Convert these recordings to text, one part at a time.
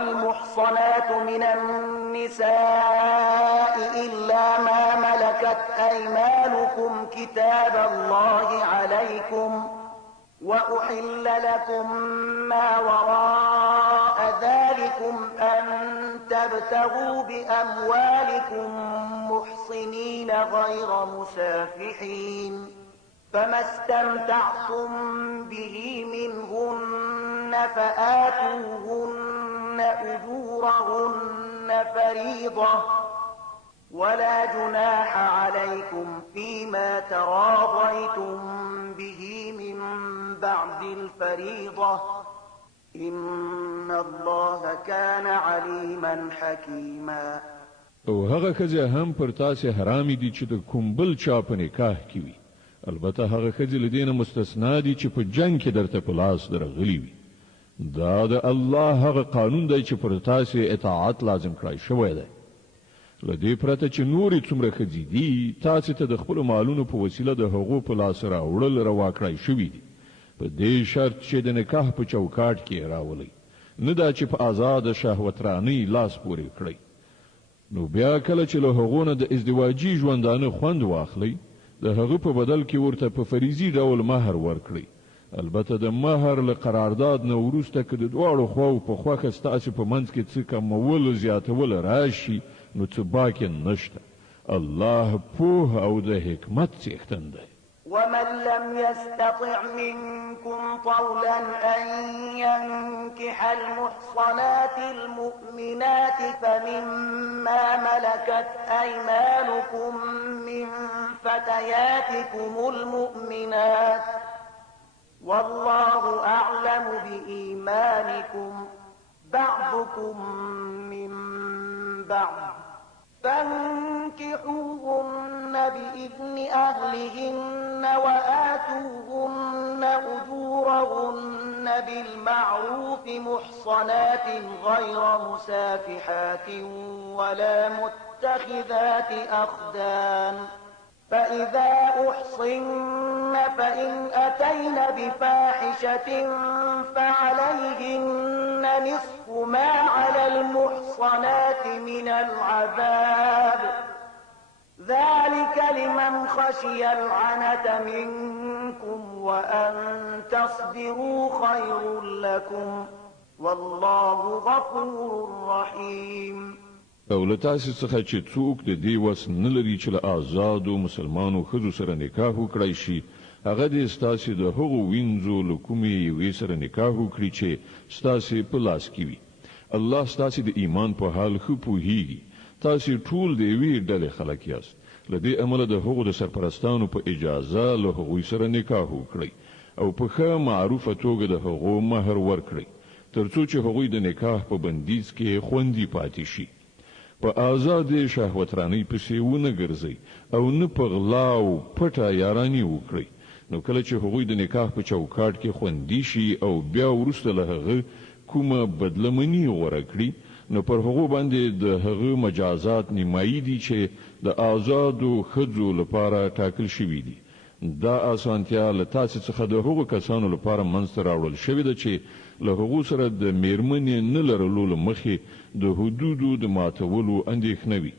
والمحصنات من النساء إلا ما ملكت أيمانكم كتاب الله عليكم، وأحل لكم ما وراء ذلكم أن تبتغوا بأموالكم محصنين غير مسافحين، فما استمتعتم به منهن فآتوهن أجورهن فريضة، ولا جناح عليكم فيما تراضيتم به من بعد الفريضة، إن الله كان عليما حكيما. او هغه خځه هم پر تاسې حرام دي چې د کوم بل چا په نکاح کې وي، البته هغه خځې له دې نه مستثنا دي چې په جنګ کې درته په لاس درغلي وي. دا د الله هغه قانون دی چې پر تاسې اطاعت لازم کړای شوی دی. له دې پرته چې نورې څومره ښځې دي، تاسې ته د خپلو مالونو په وسیله د هغو په لاس راوړل روا کړای شوي دي، په دې شرط چې د نکاح په چوکاټ کې راولئ، نه دا چې په آزاده شهوترانۍ لاس پورې کړئ. نو بیا کله چې له هغو نه د ازدواجي ژوندانه خوند واخلئ، د هغه په بدل کې ورته په فریضي ډول مهر ورکړئ. البته د مهر له قرارداد نه وروسته که د دواړو خواو په خوښه ستاسې په منځ کې څه کمول زیاتول راشي، نو څه باک نشته. الله پوه او د حکمت څښتن دی. ومن لم يستطع منكم طولا أن ينكح المحصنات المؤمنات فمما ملكت أيمانكم من فتياتكم المؤمنات، والله أعلم بإيمانكم، بعضكم من بعض، فانكحوهن بإذن أهلهن وآتوهن أجورهن بالمعروف محصنات غير مسافحات ولا متخذات أخدان، فإذا أحصن فإن أتين بفاحشة فعليهن نصف ما على المحصنات من العذاب، ذلك لمن خشي العنة منكم وأن تصبروا خير لكم، والله غفور رحيم. او له تاسې څخه چې څوک د دې وس نه لري چې له آزادو مسلمانو ښځو سره نکاح وکړی شي، هغه دې ستاسې د هغو وینځو له کومې یوې سره نکاح وکړي چې ستاسې په لاس کې وي. الله ستاسې د ایمان په حال ښه پوهیږي. تاسې ټول د یوې ډلې خلک یاست. له دې امله د هغو د سرپرستانو په اجازه له هغوی سره نکاح وکړئ او په ښه معروفه توګه د هغو مهر ورکړئ، تر څو چې هغوی د نکاح په بندیز کې خوندي پاتې شي. په آزادې شهوترانۍ پسې ونه ګرځئ او نه په غلا او پټه یاراني وکړئ. نو کله چې هغوی د نکاح په چوکاټ کې خوندي شي او بیا وروسته له هغه کومه بدلمني غوره کړي، نو پر هغو باندې د هغه مجازات نیمایي دي چې د آزادو ښځو لپاره ټاکل شوي دي. دا اسانتیا له تاسې څخه د هغو کسانو لپاره منځته راوړل شوې ده چې له هغو سره د میرمنې نه لرلو له مخې د حدودو د ماتولو اندېښنه وي.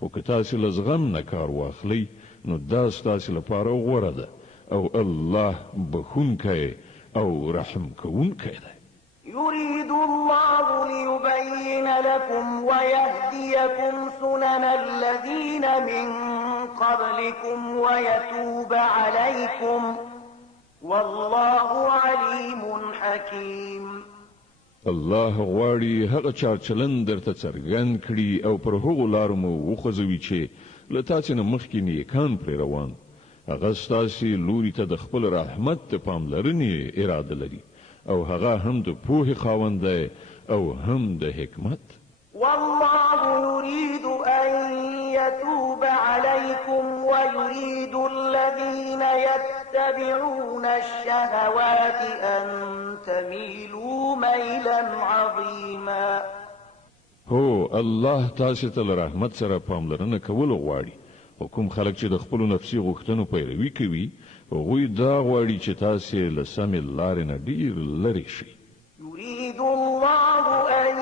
خو که تاسې له زغم نه کار واخلئ، نو دا ستاسې لپاره غوره ده او الله بخونکی او رحم کوونکی دی. يريد الله ليبين لكم ويهديكم سنن الذين من قبلكم ويتوب عليكم، والله عليم حكيم. الله غواړي هغه چارچلن درته څرګند کړي او پر هغو لارو مو وخوځوي چې له تاسې نه مخکې نیکان پرې روان. هغه ستاسې لوري ته د خپل رحمت د پاملرنې اراده لري او هغه هم د پوهې خاوند دی او هم د حکمت. والله يريد أن يتوب عليكم ويريد الذين يتبعون الشهوات أن تميلوا ميلا عظيما. هو الله تاسې ته له رحمت سره پاملرنه کول غواړي. کوم خلک چې د خپلو نفسي غوښتنو پیروي کوي، هغوی دا غواړي چې تاسې له سمې لارې نه ډېر لرې شئ. يريد الله أن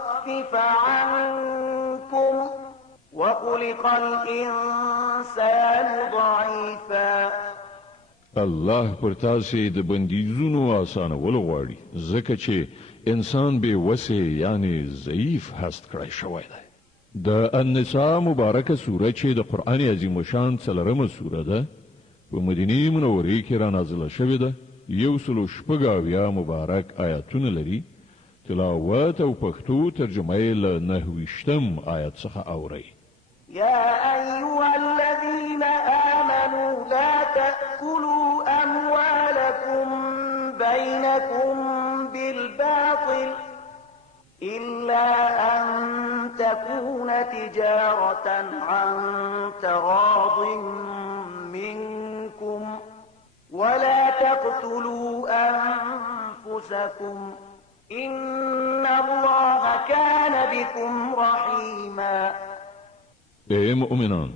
ونخفف عنكم وخلق الإنسان ضعيفا. الله پر تاسې د بندیزونو آسانول غواړي ځکه چې انسان به وسه یعنی ضعیف هست کړی شوی دی. د النساء مبارکه سوره چې د قرآن عظیم شان څلورمه سوره ده په مدینه منوره کې را نازله شوې ده. 116 مبارک آیاتونه لري. تلاوت او پښتو ترجمه یې له 9 آیت څخه اورئ. يا أيها الذين آمنوا لا تأكلوا أموالكم بينكم بالباطل إلا أن تكون تجارة عن تراض منكم ولا تقتلوا أنفسكم إن الله كان بكم رحيما. اے مؤمنان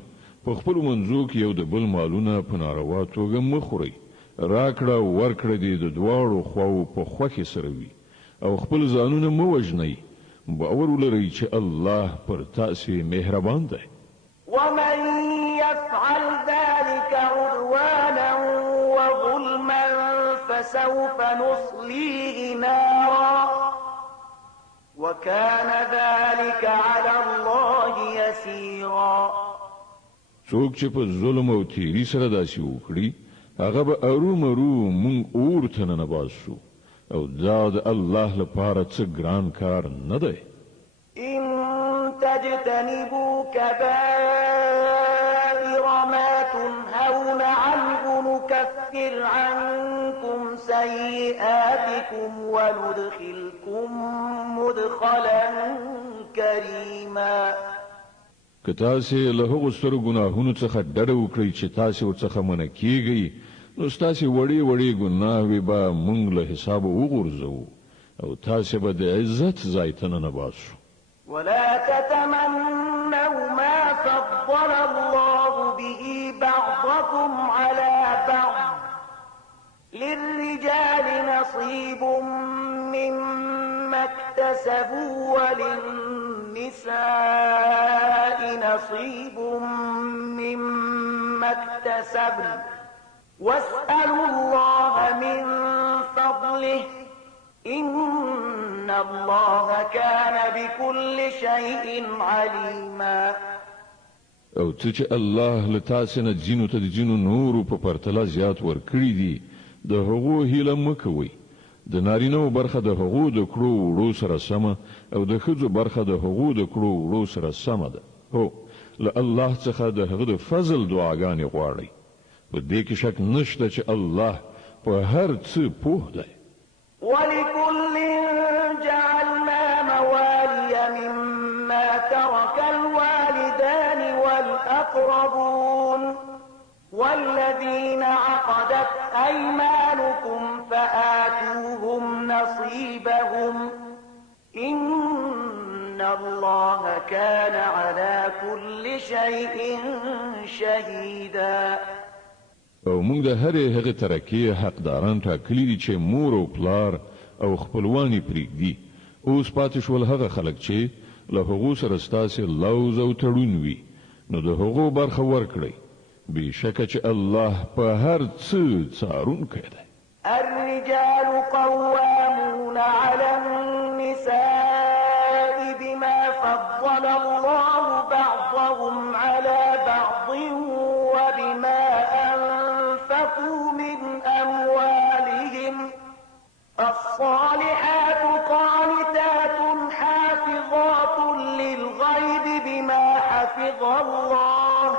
په خپل منځو کې یو د بل مالونه په ناروا توګه مخوري. راکړه ورکړه دې د دواړو خواو په خوښه سره وي او خپل ځانونه مو وژنئ. باور ولرئ چې الله پر تاسو مهربان دی. ومن يفعل ذلك عدوانا وظلما فسوف نصليه نارا وكان ذلك على الله يسيرا. څوک چې په ظلم او تیری سره داسې وکړي هغه به ارومرو مونږ اور ته ننباسو او دا د الله لپاره څه ګران کار نه دی. إن تجتنبوا كبائر ما تنهون عنه نكفر عنكم سيئاتكم وندخلكم مدخلا كريما. که تاسې له هغو سترو ګناهونو څخه ډډه وکړئ چې تاسې ورڅخه منع کیږئ نو ستاسې وړې وړې ګناهوې به موږ له حسابه وغورځوو او تاسې به د عزت ځای ته ننباسو. ولا تتمنوا ما فضل الله به بعضكم على بعض للرجال نصيب مما اكتسبوا وللنساء نصيب مما اكتسبن واسألوا الله من فضله إن الله كان بكل شيء عليما. او څه چې الله له تاسې نه ځینو ته د ځینو نورو په پرتله زیات ورکړي دي د هغو هیله مه کوئ. د نارینهو برخه د هغو د کړو وړو سره سمه او د ښځو برخه د هغو د کړو وړو سره سمه ده. هو له الله څخه د هغه د فضل دعاګانې غواړئ. په دې کې شک نشته چې الله په هر څه پوه دی. ولكل جعلنا موالي مما ترك الوالدان والأقربون والذين عقدت أيمانكم فآتوهم نصيبهم إن الله كان على كل شيء شهيدا. او موږ د هرې هغه ترکې حقداران ټاکلي دي چې مور او پلار او خپلوانی پرېږدي. اوس پاتې شول هغه خلک چې له هغو سره ستاسې لوز او تړون وي نو د هغو برخه ورکړئ. بېشکه چې الله په هر څه څارونکی دی. الرجال قوامون على النساء بما فضل الله بعضهم على بعض وبما أنفقوا من أموالهم. الصالحات قانتات حافظات للغيب بما حفظ الله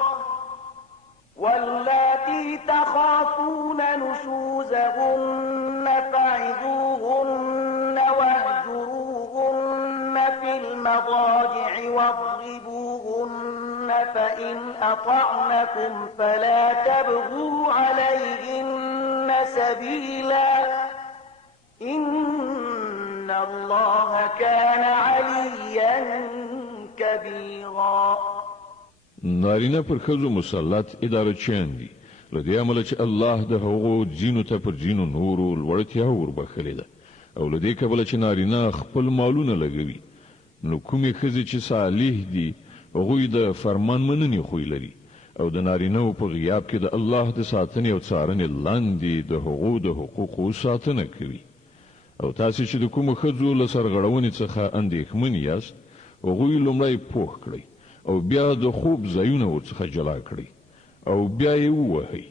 واللاتي تخافون نشوزهن فعظوهن واهجروهن في المضاجع واضربوهن فإن أطعنكم فلا تبغوا عليهن سبيلا إن الله كان عليا كبيرا. نارینه پر ښځو مسلط اداره چیان دي له دې امله چې الله د هغو ځینو ته پر ځینو نورو لوړتیا وربښلې ده او له دې کبله چې نارینه خپل مالونه لګوي نو کومې ښځې چې صالح دي هغوی د فرمان مننې خوی لري او د نارینهو په غیاب کې د الله د ساتنې او څارنې لاندې د هغو د حقوقو ساتنه کوي او تاسې چې د کومو ښځو له سرغړونې څخه اندېښمن یاست هغوی لومړی پوه کړئ او بیا د خوب ځایونه ورڅخه جلا کړئ او بیا یې ووهئ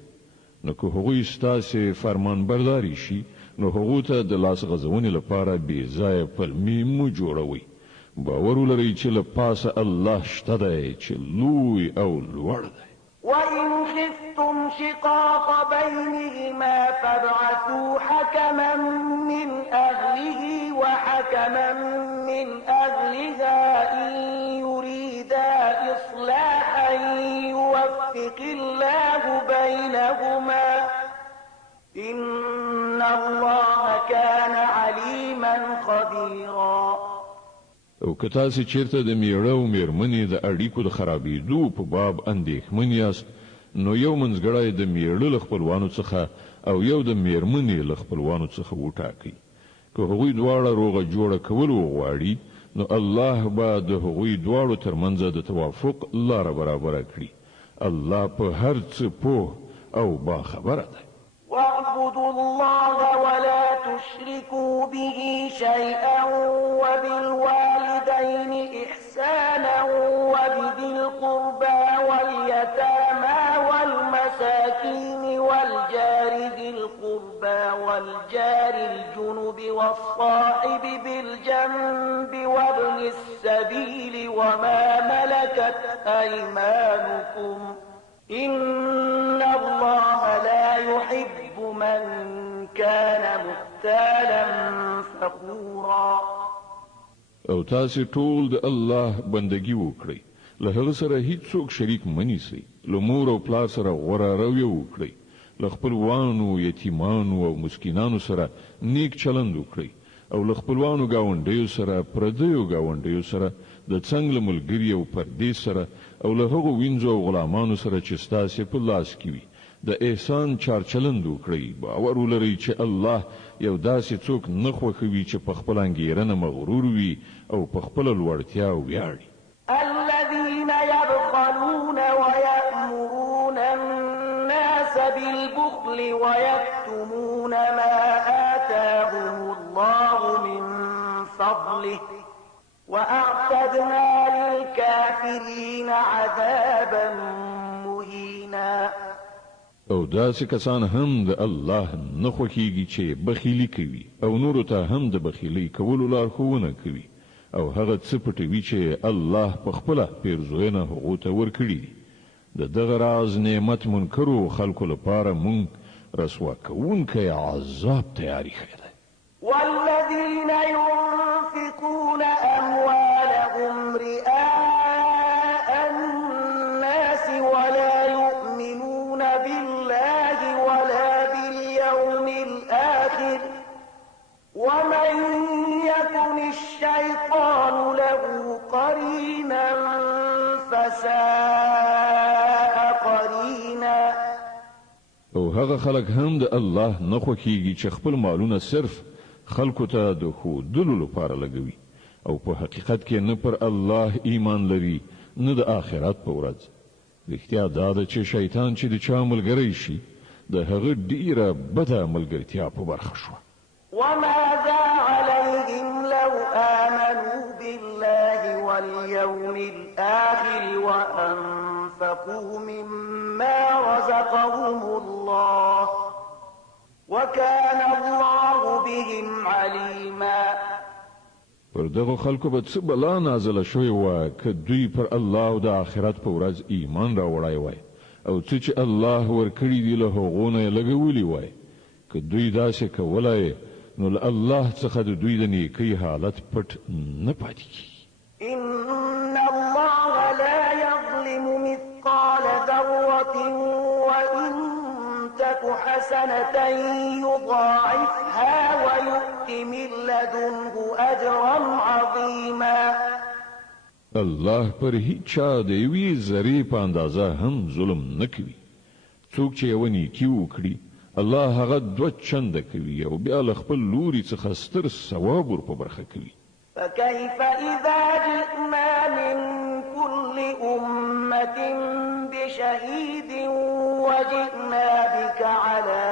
نو که هغوی ستاسې فرمان برداري شي نو هغو ته د لاس غځونې لپاره بې ځایه پلمې مه جوړوئ باور ولرئ چې له پاسه الله شته دی چې لوی او لوړ دی وإن خفتم شقاق بينهما فابعثوا حكما من أهله وحكما من أهلها إن يريدا إصلاحا يوفق الله بينهما إن الله كان عليما خبيرا او که تاسې چیرته د میړه او میرمنې د اړیکو د خرابېدو په باب اندېښمن یاست نو یو منځګړی د میړه له خپلوانو څخه او یو د میرمنې له خپلوانو څخه وټاکئ که هغوی دواړه روغه جوړه کول وغواړي نو الله به د هغوی دواړو ترمنځ د توافق لاره برابره کړي الله په هر څه پوه او باخبره دی واعبدوا الله ولا تشركوا به شيئا وبالوالدين إحسانا وبذي القربى واليتامى والمساكين والجار ذي القربى والجار الجنب والصاحب بالجنب وابن السبيل وما ملكت أيمانكم إن الله لا يحب من كان مختالا فخورا او تاسې ټول د الله بندگی وکړئ له هغه سره هیڅوک شریک منیسئ له مور او پلار سره غوره رویه وکړئ له خپلوانو یتیمانو او مسکینانو سره نیک چلند وکړئ او له خپلوانو ګاونډیو سره پردیو ګاونډیو سره د څنګ له ملګري او پردې سره او له هغو وینځو او غلامانو سره چې ستاسې په لاس کې وي د احسان چارچلند وکړئ باور ولرئ چې الله یو داسې څوک نه خوښوي چې په خپله انګېرنه مغرور وي او په خپله لوړتیا ویاړي الذين يبخلون ويأمرون الناس بالبخل ويكتمون ما آتاهم الله من فضله وأعتدنا للكافرين عذابا مهينا او داسې کسان هم د الله نه خوښیږي چې بخیلي کوي او نورو ته هم د بخیلۍ کولو لارښوونه کوي او هغه څه پټوي چې الله په خپله پیرزوینه هغو ته ورکړي دي د دغه راز نعمت منکرو خلکو لپاره مونږ رسوا کوونکی عذاب تیاری کړی دی والذين ينفقون أموالهم رئاء الناس ولا يؤمنون بالله ولا باليوم الآخر ومن يكن الشيطان له قرينا فساء قرينا او هغه خلک هم د الله نه خوښیږي چې خپل مالونه صرف خلکو ته د ښودلو لپاره لګوي او په حقیقت کې نه پر الله ایمان لري نه د آخرت په ورځ رښتیا دا ده چې شیطان چې د چا ملګری شي د هغه ډیره بده ملګرتیا په برخه شوه وماذا عليهم لو آمنوا بالله واليوم الآخر وأنفقوا مما رزقهم الله وكان الله بهم عليما پر دغه خلکو به څه بلا نازله شوې وه که دوی پر الله او د آخرت په ورځ ایمان راوړی وای او څه چې الله ورکړي دي له هغو نه یې لګولي وای که دوی داسې کولای نو له الله څخه د دوی د نیکۍ حالت پټ نه پاتې کیږي إن الله لا يظلم مثقال ذرة وإن تك حسنة يضاعفها ويؤت من لدنه أجرا عظيما الله پر هیڅ چا د یوې ذرې په اندازه هم ظلم نه کوي څوک چې یوه نیکي وکړي الله هغه 2 چنده کوي او بیا له خپل لوري څخه ستر ثواب ور په برخه کوي فكيف إذا جئنا من كل أمة بشهيد وجئنا بك على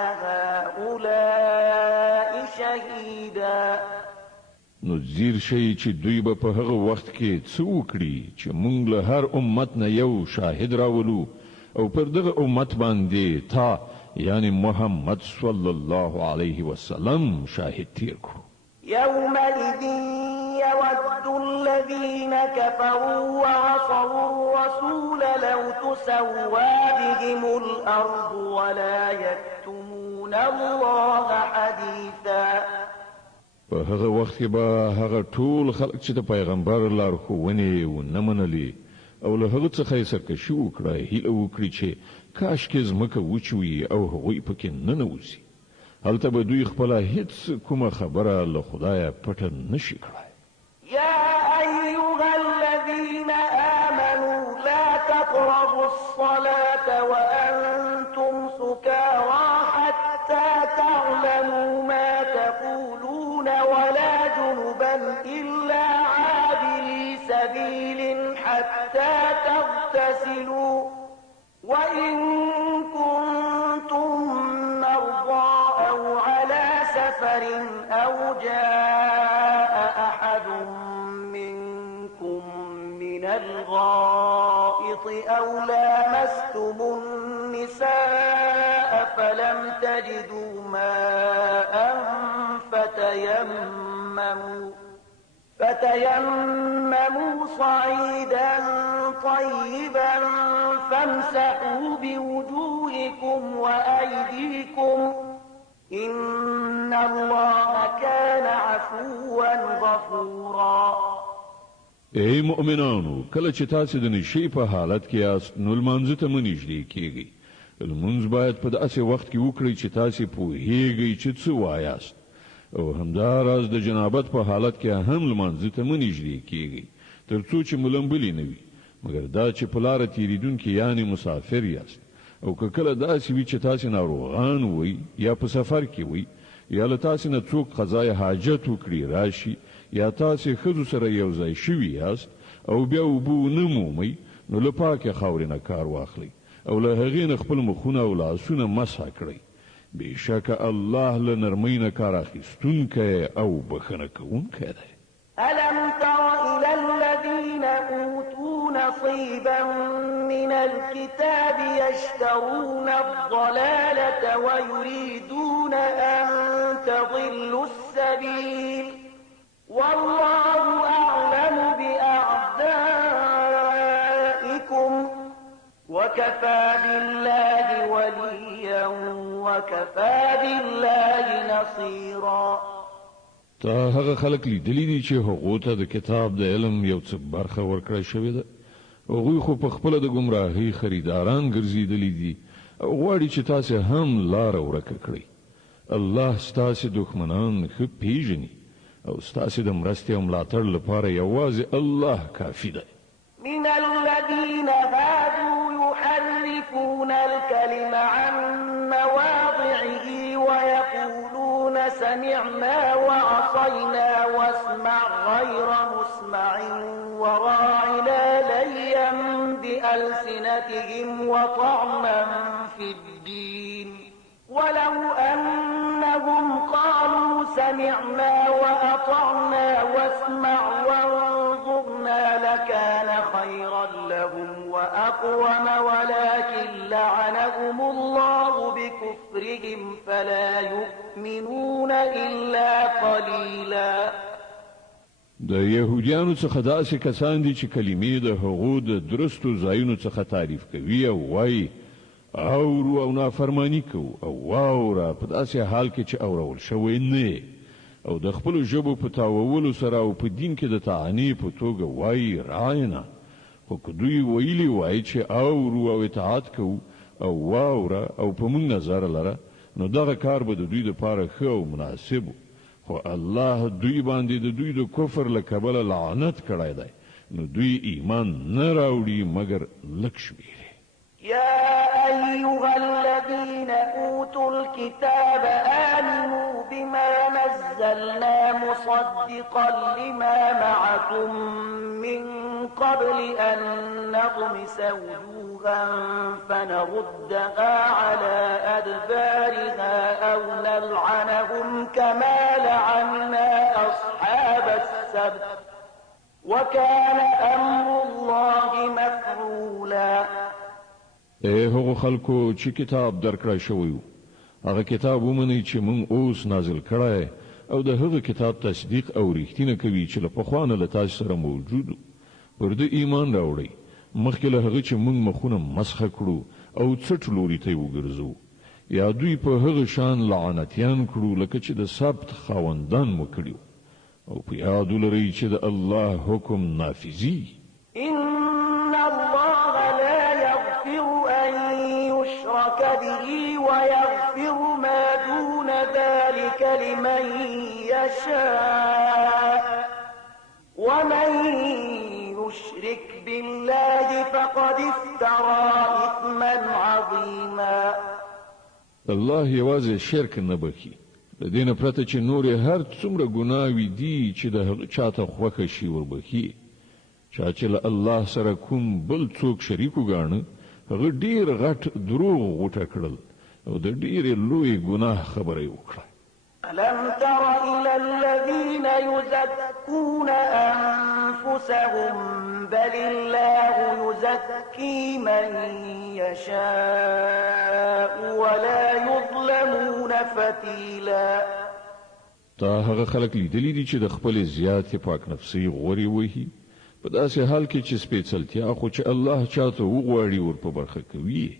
هؤلاء شهيدا. نو زیر شي چې دوی به په هغه وخت کې څه وکړي چې موږ له هر امت نه یو شاهد راولو او پر دغه امت باندې تا یعنی محمد صلی الله علیه وسلم شاهد تیر کړو. يومئذ يود الذين كفروا وعصوا الرسول لو تسوى بهم الأرض ولا يكتمون الله حديثا. په هغه وخت کې به هغه ټول خلک چې د پیغمبر لارښوونې ونه منلې او له هغه څخه یې سرکشي وکړه هیله وکړي چې کاشکې ځمکه وچوي او هغوی پکې ننوځي. هلته به دوی خپله هیڅ کومه خبره له خدایه پټه نشي کړای. يا أيها الذين آمنوا لا تقربوا الصلاة وأنتم سكارى حتى تعلموا ما تقولون ولا جنبا إلا عابري سبيل حتى تغتسلوا وإن كنتم مرضى أو على سفر أو جاء أحد منكم من الغائط أو لامستم النساء فلم تجدوا ماء فتيمموا صعيدا طيبا فامسحوا بوجوهكم وأيديكم إن الله كان عفوا غفورا. ای مؤمنانو کله چې تاسو د نشي په حالت کې یاست نو لمانځه ته منځدې کیږئ. لمونځ باید په داسې وخت کې وکړئ چې تاسو پوهیږئ چې څه وایاست او همداراز د جنابت په حالت کې هم لمانځه ته منځدې کیږئ تر څو چې ملنبلي نه وي مګر دا چې په لاره تیریدونکي یعنی مسافر یاست او که کله داسې وي چې تاسو ناروغان وئ یا په سفر کې وئ یا له تاسو نه څوک قضای حاجت وکړي راشي یا تاسو ښځو سره یو ځای شوي یاست او بیا اوبه نه مومئ نو له پاکې خاورې نه کار واخلئ او له هغې نه خپل مخونه او لاسونه مسح کړئ. بېشکه الله له نرمۍ نه کار اخیستونکی او بخښنه کوونکی دی. ألم تر إلى الذين أوتوا نصيبا من الكتاب يشترون الضلالة ويريدون أن تضلوا السبيل والله أعلم بأعدائكم وكفى بالله وليا وكفى بالله نصيرا. تا هغه خلک لیدلی دي چې هغو ته د کتاب د علم یو څه برخه ورکړی شوې ده. هغوی خو په خپله د ګمراهۍ خریداران ګرځېدلي دي او غواړي چې تاسې هم لاره ورکه کړئ. الله ستاسې دښمنان ښه پیژني او ستاسې د مرستې او ملاتړ لپاره یوازې الله کافي دی. من الذين هادوا يحرفون الكلم عن مواضعه ويقولون سمعنا وعصينا واسمع غير مسمع وراعنا ليا بألسنتهم وطعما في الدين ولو أنهم قالوا سمعنا وأطعنا واسمع وانظرنا لكان خيرا لهم وأقوم ولكن لعنهم الله بكفرهم فلا يؤمنون إلا قليلا. د يهوديانو څخه داسې کسان دي چې کلمې د هغو د درستو ځایونو څخه تعریف کوي او وایي اورو او نافرمانی کو او واوره په داسې حال کې چې اورول شوی نه او د خپل ژبو په تاوولو سره او په دین کې د طعنې په توګه وایي راینا. خو که دوی ویلي وایي چې اورو او اطاعت کو او واوره او په موږ نظر لره نو دغه کار به د دوی دپاره ښه او مناسب خو الله دوی باندې د دوی د کفر له کبله لعنت کړی دی نو دوی ایمان نه راوړي مګر لږ شمېر. يا أيها الذين أوتوا الكتاب آمنوا بما نزلنا مصدقا لما معكم من قبل أن نطمس وجوها فنردها على أدبارها أو نلعنهم كما لعنا أصحاب السبت وكان أمر الله مفعولا. هغه خلکو چې کتاب درکړای شوی هغه کتاب ومني چې مونږ اوس نازل کړای او د هغه کتاب تصدیق او رښتینه کوي چې له پخوانه له تاسو سره موجود پر دې ایمان راوړي مخکې له هغه چې مونږ مخونه مسخه کړو او څټ لوري ته وګرځو یا دوی په هغه شان لعنتیان کړو لکه چې د سبت خاوندان مو کړیو او په یاد لري چې د الله حکم نافذي. إن الله لا يغفر أن يشرك به ويغفر ما دون ذلك لمن يشاء ومن يشرك بالله فقد افترى إثما عظيما. الله یوازې شرک نه بخي د دین پرته چې نور هر څومره ګناوي دي چې د چاته خوښه شي وربخي چا چې له الله سره کوم بل څوک شریک وګاڼه هغه ډیر غټ دروغ غوټه کړل او د ډیر لوی ګناه خبره وکړه. ألم تر إلى الذين يزكون أنفسهم بل الله يزكي من يشاء ولا يظلمون فتيلا. تا هغه خلک لیدلی دي چې د خپل زیات پاک نفسي غوري وهي په داسې حال کې چې سپېڅلتیا خو چې الله چاته وغواړي ور په برخه کوي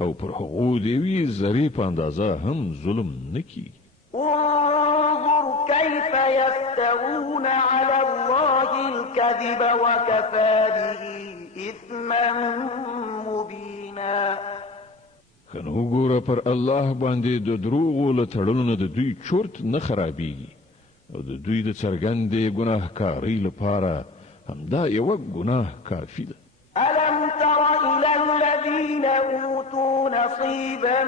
او پر هغو دی وی ذری په اندازه هم ظلم نکي. انظر كيف يفترون على الله الكذب وكفى به إثما مبينا. خنو ګوره پر الله باندې د دروغو له تړلو د دوی چورت نه خرابېږي او د دوی د څرګندې ګناهکارۍ لپاره همدا یو ګناه کافي ده. ألم تر إلى الذين أوتوا نصيبا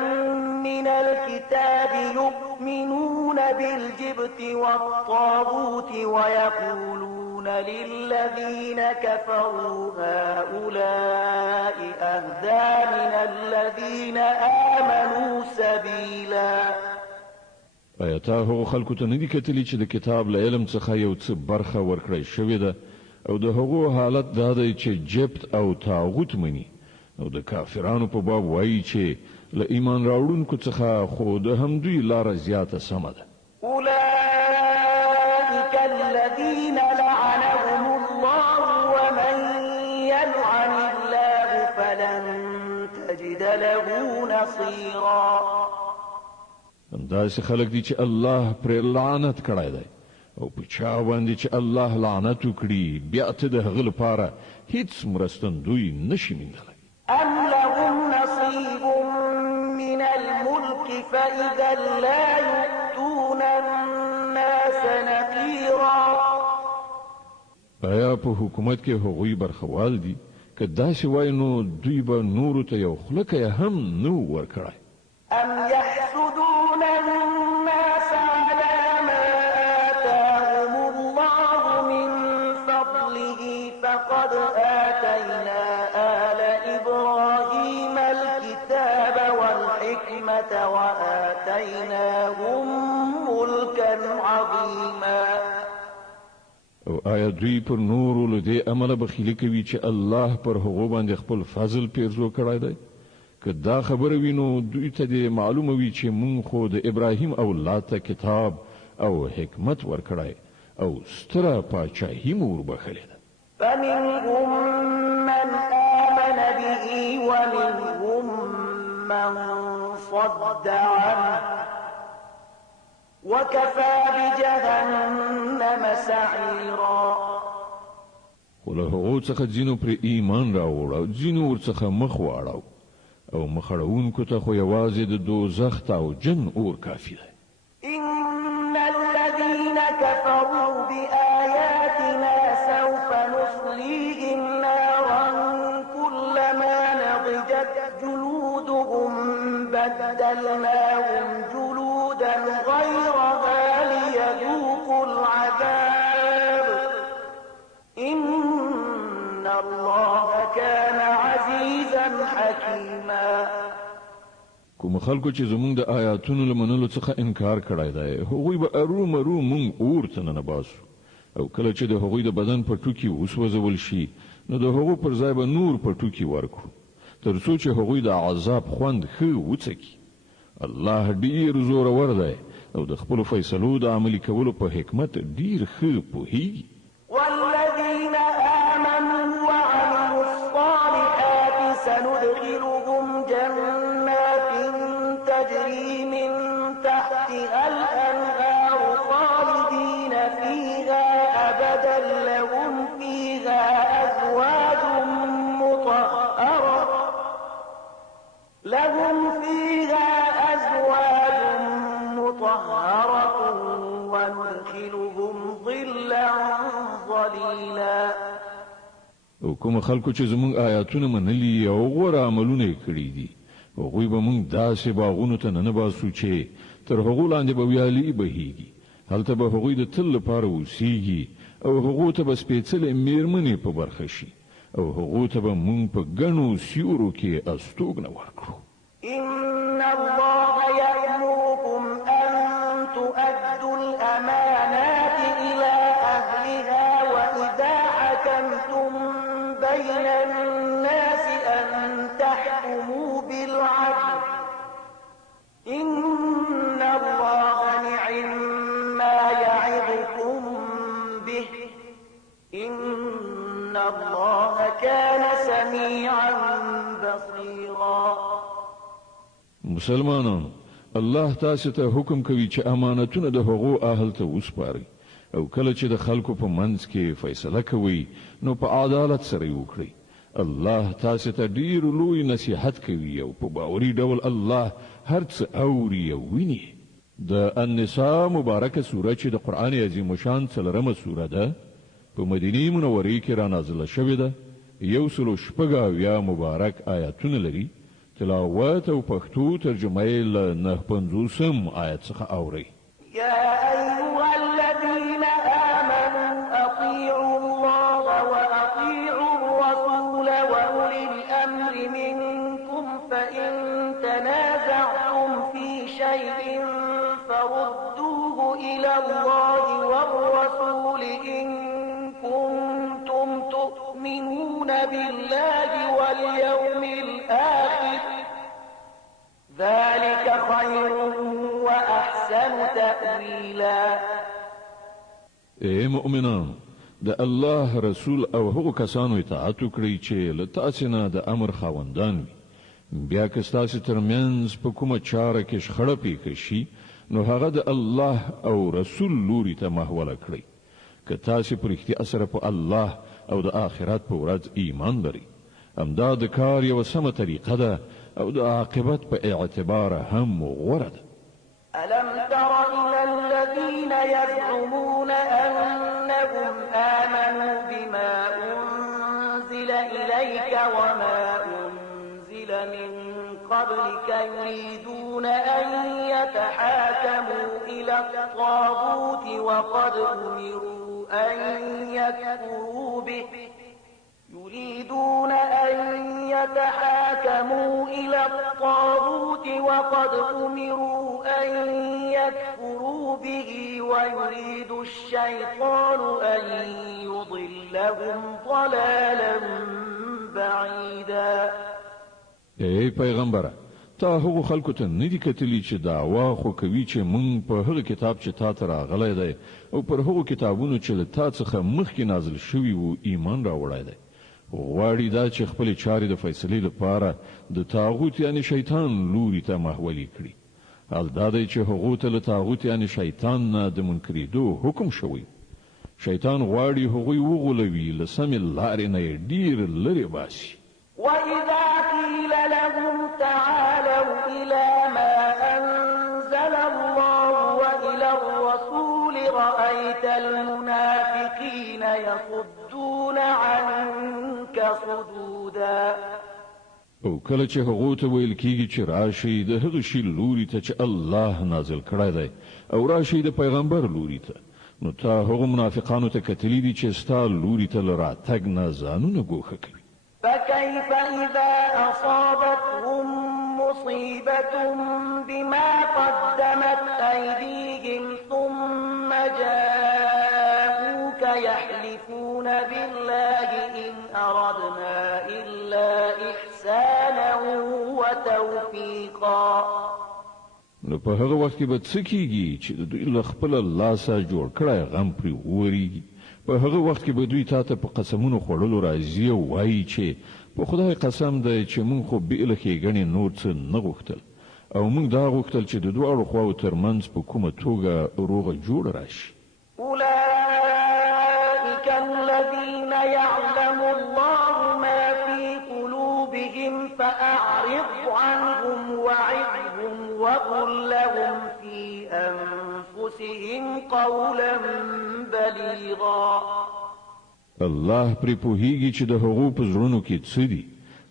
من الكتاب يؤمنون بالجبت والطاغوت ويقولون للذين كفروا هؤلاء أهدى من الذين آمنوا سبيلا. آیاته هغو خلکو ته ندي کتلی چې د کتاب له علم څخه یو څه برخه ورکړی شوې ده او د هغو حالت دا دی چې جبت او طاغوت مني او د کافرانو په باب وایي چې له ایمان راوړونکو څخه خو د همدوی لاره زیاته سمه ده. أولئك الذين لعنهم الله ومن يلعن الله فلن تجد له نصيرا. داسې خلک دي چې الله پر لعنت کړی دی او په چا باندې چې الله لعنت وکړي بیا ته د هغه لپاره هیڅ مرستندوی نشي موندلی. أم لهم نصيب من الملك فإذا لا يؤتون الناس نقيرا. آیا په حکومت کې هغوی برخوال دي که داسې وای نو دوی به نورو ته یو خلکه هم نو ورکړی. أم يحسدون الناس على ما آتاهم الله من فضله فقد آتينا آل إبراهيم الكتاب والحكمة وآتيناهم ملكا عظيما. او آیا دوی پر نورو له دې عمله بخیلي کوي چې الله پر هغو باندې خپل فضل پیرزو کړی دی؟ که دا خبره وینو دوی ته د معلومه وي چې مونږ خو د ابراهیم اولاد ته کتاب او حکمت ورکړی او ستره پاچاهي مو وربخلې ده. فمنهم من آمن به ومنهم من صد عنه وكفى بجهنم سعيرا. خو له هغو څخه ځینو پر ایمان راوړ او ځینو ورڅخه مخ واړو او مخړونکو ته خو یوازې د دوزخ او جن اور کافي ده. إن الذين كفروا بآياتنا سوف نصليهم نارا كلما نضجت جلودهم بدلناهم جلودا غيرها ليذوقوا العذاب إن الله كان عزيزا حكيما. کوم خلکو چې زمونږ د آیاتونو لمنلو څخه انکار کړی دی هغوی به ارومرو مونږ اور ته ننباسو او کله چې د هغوی د بدن په ټوکي وسوځول شي نو د هغو پر ځای به نور په ټوکي ورکړو تر څو چې هغوی د عذاب خوند ښه وڅکي. الله ډیر زورور دی او د خپلو فیصلو د عملي کولو په حکمت ډیر ښه پوهیږي. والذين آمنوا وعملوا الصالحات سندخلهم جنات تجري من تحتها الأنهار خالدين فيها أبدا لهم فيها أزواج مطهرة وندخلهم ظلا ظليلا. او کوم خلکو چې زمونږ آیاتونه منلي او غوره عملونه یې کړي دي هغوی به مونږ داسې باغونو ته ننباسو چې تر هغو لاندې به ویالې بهیږي هلته به هغوی د تل لپاره اوسیږي او هغو ته به سپېڅلې میرمنې په برخه شي او هغو ته به مونږ په ګڼو سیورو کې استوګنه ورکړو. إن الله يأمركم أن تؤدوا الأمانات إلى أهلها وإذا حكمتم بين الناس أن تحكموا بالعدل إن الله نعم ما يعظكم به إن الله كان سميعا بصيرا. مسلمانانو الله تاسو ته حکم کوي چې امانتونه د هغو اهل ته وسپارئ او کله چې د خلکو په منځ کې فیصله کوي نو په عدالت سره وکړئ. الله تاسو ته ډیر لوی نصیحت کوي او په باوري ډول الله هر څه اوري او ویني. د النساء مبارکه سوره چې د قران عظیم شان څلورمه سوره ده په مدینه منوره کې را نازله شوې ده 116 مبارک آیاتونه لري. تلاوت او پښتو ترجمه یې له 950 آیت څخه اوري. يا أيها الذين آمنوا أطيعوا الله وأطيعوا الرسول وأولي الأمر منكم فإن تنازعتم في شيء فردوه إلى الله والرسول إن كنتم تؤمنون بالله واليوم الآخر ذلك خير وأحسن تأويلا. اے مؤمنان د الله رسول او هغو کسانو اطاعت وکړئ چې له تاسو نه د امر خاوندان وي. بیا که ستاسو ترمنځ په کومه چاره کې شخړه پیښه شي نو هغه د الله او رسول لوري ته محوله کړئ که تاسو په رښتیا سره په الله او د آخرت په ورځ ایمان لرئ. همدا د کار یوه سمه طریقه ده او د عاقبت په اعتبار هم غوره ده. ألم تر إلى الذين يزعمون أنهم آمنوا بما أنزل إليك وما أنزل من قبلك يريدون أن يتحاكموا إلى الطاغوت وقد أمروا أن يكفروا به يريدون أن يتحاكموا إلى الطاغوت وقد أمروا أن يكفروا به ويريد الشيطان أن يضلهم ضلالا بعيدا. ای پیغمبره تا هغو خلکو ته ندی کتلی چې دعوا خو کوي چې مونږ په هغه کتاب چې تا ته راغلی دی او پر هغو کتابونو چې له تا څخه مخکې نازل شوي وو ایمان راوړی دی. غواړي دا چې خپل چارې د فیصلې لپاره د طاغوت یعنی شیطان لوري ته محولي کړي. حال دا دی چې هغو ته له طاغوت یعنی شیطان نه د منکرېدو حکم شوی. شیطان غواړي هغوی وغولوي له سمې لارې نه یې ډېر لرې باسي. وإذا قيل لهم تعالوا إلى ما أنزل الله وإلى الرسول رأيت المنافقين يصدون عنك صدودا. او کله چې هغه ته ویل کیږي چې راشي د هغه شی لوري ته چې الله نازل کړی دی او راشي د پیغمبر لوري ته، نو تا هغه منافقانو ته کتلی دي چې ستا لوري ته لراتګ نه ځانونه ګوښه کوي. فكيف إذا أصابتهم مصيبة بما قدمت أيديهم ثم جاءوك يحلفون بالله إن أردنا إلا إحسانا وتوفيقا. نو په هغه وخت کې به څه کیږي چې د دوی له خپل لاسه جوړ کړی غم پرې وورېږي. په هغه وخت کې به دوی تاته په قسمونو خوړلو راځي او وایي چې په خدای قسم دی چې موږ خو بې له ښېګڼې نور څه نه غوښتل او موږ دا غوښتل چې د دواړو خواو ترمنځ په کومه توګه روغه جوړه راشي. أولئك الذين يعلم الله ما في قلوبهم فأعرض عنهم وعظهم وقل لهم في أنفسهم قولا بليغا. الله پرې پوهیږي چې د هغو په زړونو کې څه دي،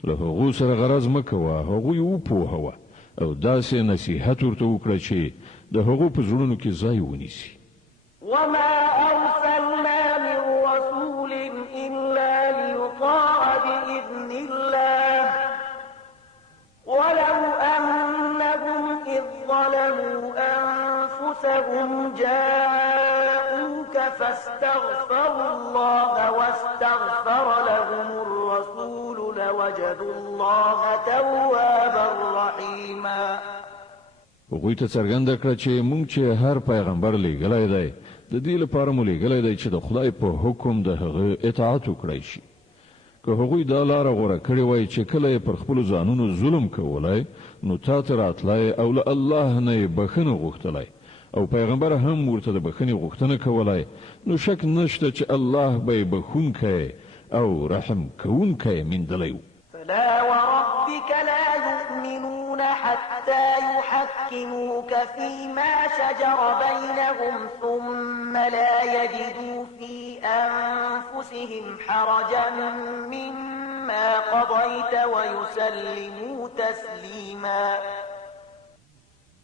له هغو سره غرض مه کوه، هغوی وپوهوه او داسې نصیحت ورته وکړه چې د هغو په زړونو کې ځای ونیسي. وما أرسلنا من رسول إلا ليطاع بإذن الله ولو أنهم إذ ظلموا أنفسهم جاءوك فاستغفروا الله واستغفر لهم الرسول لوجدوا الله توابا رحيما. هغوی ته څرګنده کړه چې موږ چې هر پیغمبر لېږلی دی د دې لپاره مو لېږلی دی چې د خدای په حکم د هغه اطاعت وکړی شي. که هغوی دا لاره غوره کړې وای چې کله یې پر خپلو ځانونو ظلم کولی نو تا ته راتلی او له الله نه یې بښنه غوښتلی او پیغمبر هم ورته د بښنې غوښتنه کولی، نو شک نشته چې الله به یې بښونکی او رحم کوونکی میندلی و. فلا وربك لا يؤمنون حتى يحكموك فيما شجر بينهم ثم لا يجدوا في أنفسهم حرجا مما قضيت ويسلموا تسليما.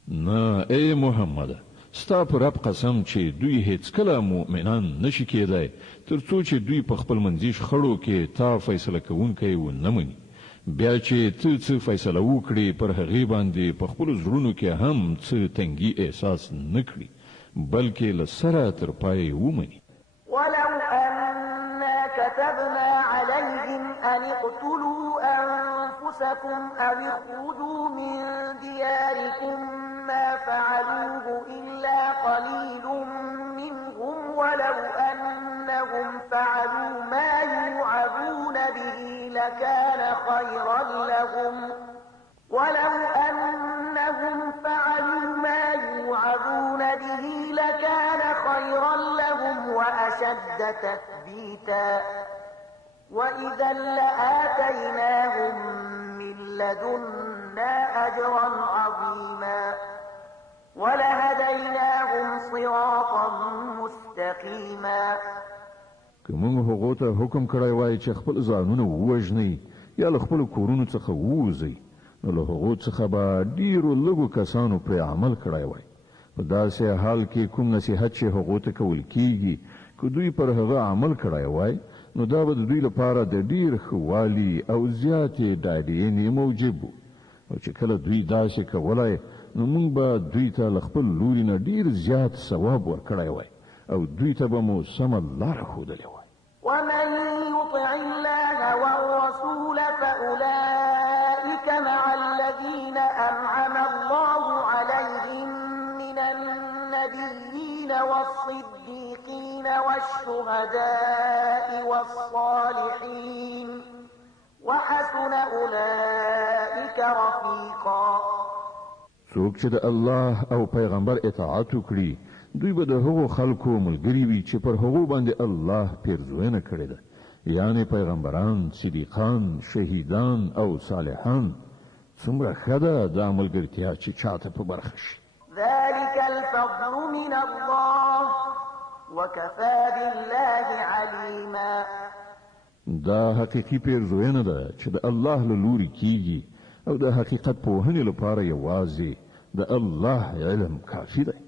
نه ای محمد، ستا پر رب قسم چې دوی هیڅ کله مؤمنان نشي کېدای تر څو چې دوی په خپل منځي شخړو کې تا فیصله کوونکی ونه مني. بیا چې ته څه فیصله وکړي پر هغې باندې په خپلو زړونو کې هم څه تنګي احساس نه کړي بلکې له سره تر پایه ومني. ولو أنا كتبنا عليهم أن اقتلوا أنفسكم أو اخرجوا من دياركم ما فعلوه إلا قليل منهم ولو أنهم فعلوا ما يوعظون به لكان خيرا لهم وأشد تثبيتا وإذا لآتيناهم من لدنا أجرا عظيما ولهديناهم صراطا مستقيما. کوم هغه ته حکم کړی وای چې خپل ځانونه ووژني یا له خپل کورونو څخه ووځي، نو له هغه څخه به ډیرو لږو کسانو پر عمل کړی وای. په داسې حال کې کوم نصیحت چې هغه ته کول کیږي که دوی پر هغه عمل کړی وای، نو دا به د دوی لپاره د ډیر خوالي او زیاتې ډاډینې موجب و. او چې کله دوی داسې کولای، نو موږ به دوی ته له خپل لوري نه ډیر زیات ثواب ورکړی وای او دوی ته به مو سمه لاره ښودلې وای. ومن يطع الله والرسول فأولئك مع الذين أنعم الله عليهم من النبيين والصديقين والشهداء والصالحين وحسن أولئك رفيقا. څوک چې د الله او پیغمبر اطاعت وکړي، دوی به د هغو خلکو ملګری وي چې پر هغو باندې الله پیرزوینه کړې ده، یعنی پیغمبران، صدیقان، شهیدان او صالحان. څومره ښه ده دا ملګرتیا چې چاته په برخه شي. ذلك الفضل من الله وكفى بالله عليما. دا حقیقي پیرزوینه ده چې د الله له لوري کیږي او د حقیقت پوهنې لپاره یوازې د الله علم کافي دی.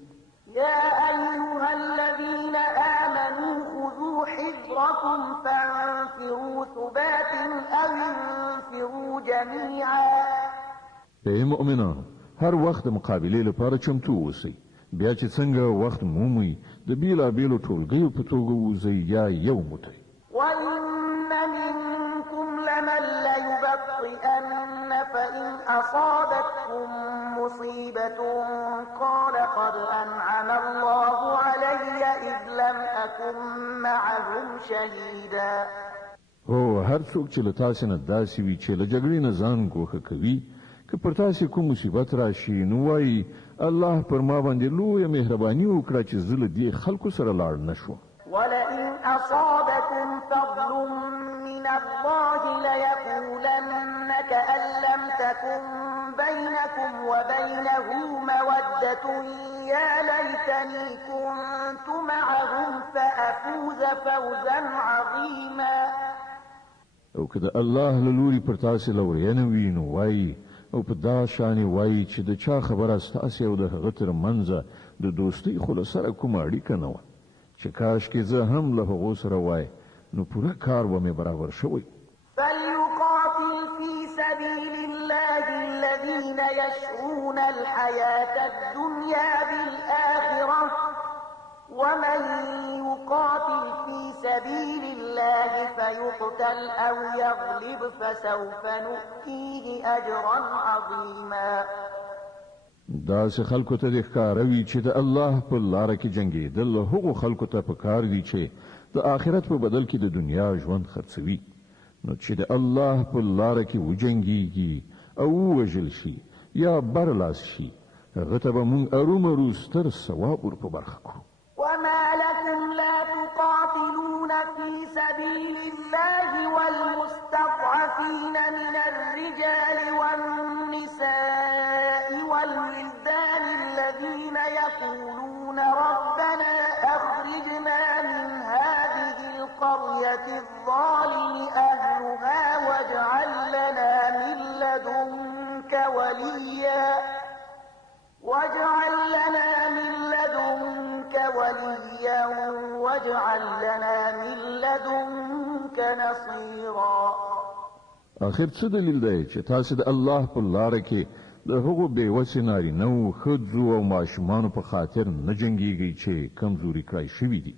يا أيها الذين آمنوا خذوا حذركم فانفروا ثبات أو انفروا جميعا. ای مؤمنانو، هر وخت د مقابلې لپاره چمتو اوسئ. بیا چې څنګه وخت مومئ د بیلابیلو ټولګیو په توګه ووځئ یا یو موټی. وإن منكم لمن ليبطئن فإن أصابتكم مصيبة قال قد أنعم الله علي إذ لم أكن معهم شهيدا. هو هر څوک چې له تاسې نه داسې وي چې له جګړې نه ځان ګوښه کوي، که پر تاسې کوم مصیبت راشي نو وایي الله پر ما باندې لویه مهرباني وکړه چې زه له دې خلکو سره لاړ نه شوم. ولئن أصابكم فضل من الله ليقولن كأن لم تكن بينكم وبينه مودة يا ليتني كنت معهم فأفوز فوزا عظيما. او که د الله له لوري پر تاسې لورینه وي نو وایي او په دا شانې وایي چې د چا خبره ستاسې او د هغه تر منځه د دوستۍ خو له سره کومه اړیکه نه وه چې کاشکې زه هم له هغو سره وای نو پوره کار به مې برابر شوی. فليقاتل في سبيل الله الذين يشرون الحياة الدنيا بالآخرة ومن يقاتل في سبيل الله فيقتل أو يغلب فسوف نؤتيه أجرا عظيما. داسې خلکو ته د ښکاروي چې د الله په لاره کې جنګېدل هغو خلکو ته پکار دي چې د آخرت په بدل کې د دنیا ژوند خرڅوي. نو چې د الله په لاره کې وجنګېږي او ووژل شي یا برلاس شي هغه ته به موږ ارومرو ستر ثواب ور په برخه کړو. وما لكم لا تقاتلون في سبيل الله والمستضعفين من الرجال والنساء والولدان الذين يقولون ربنا أخرجنا من هذه القرية الظالم أهلها واجعل لنا من لدنك وليا واجعل لنا من لدنك نصيرا. آخر څه دلیل دی چې تاسو د الله په لاره کې د هغو بېوسې نارینهو ښځو او ماشومانو په خاطر نه جنګېږئ چې کمزوري کړای شوي دي،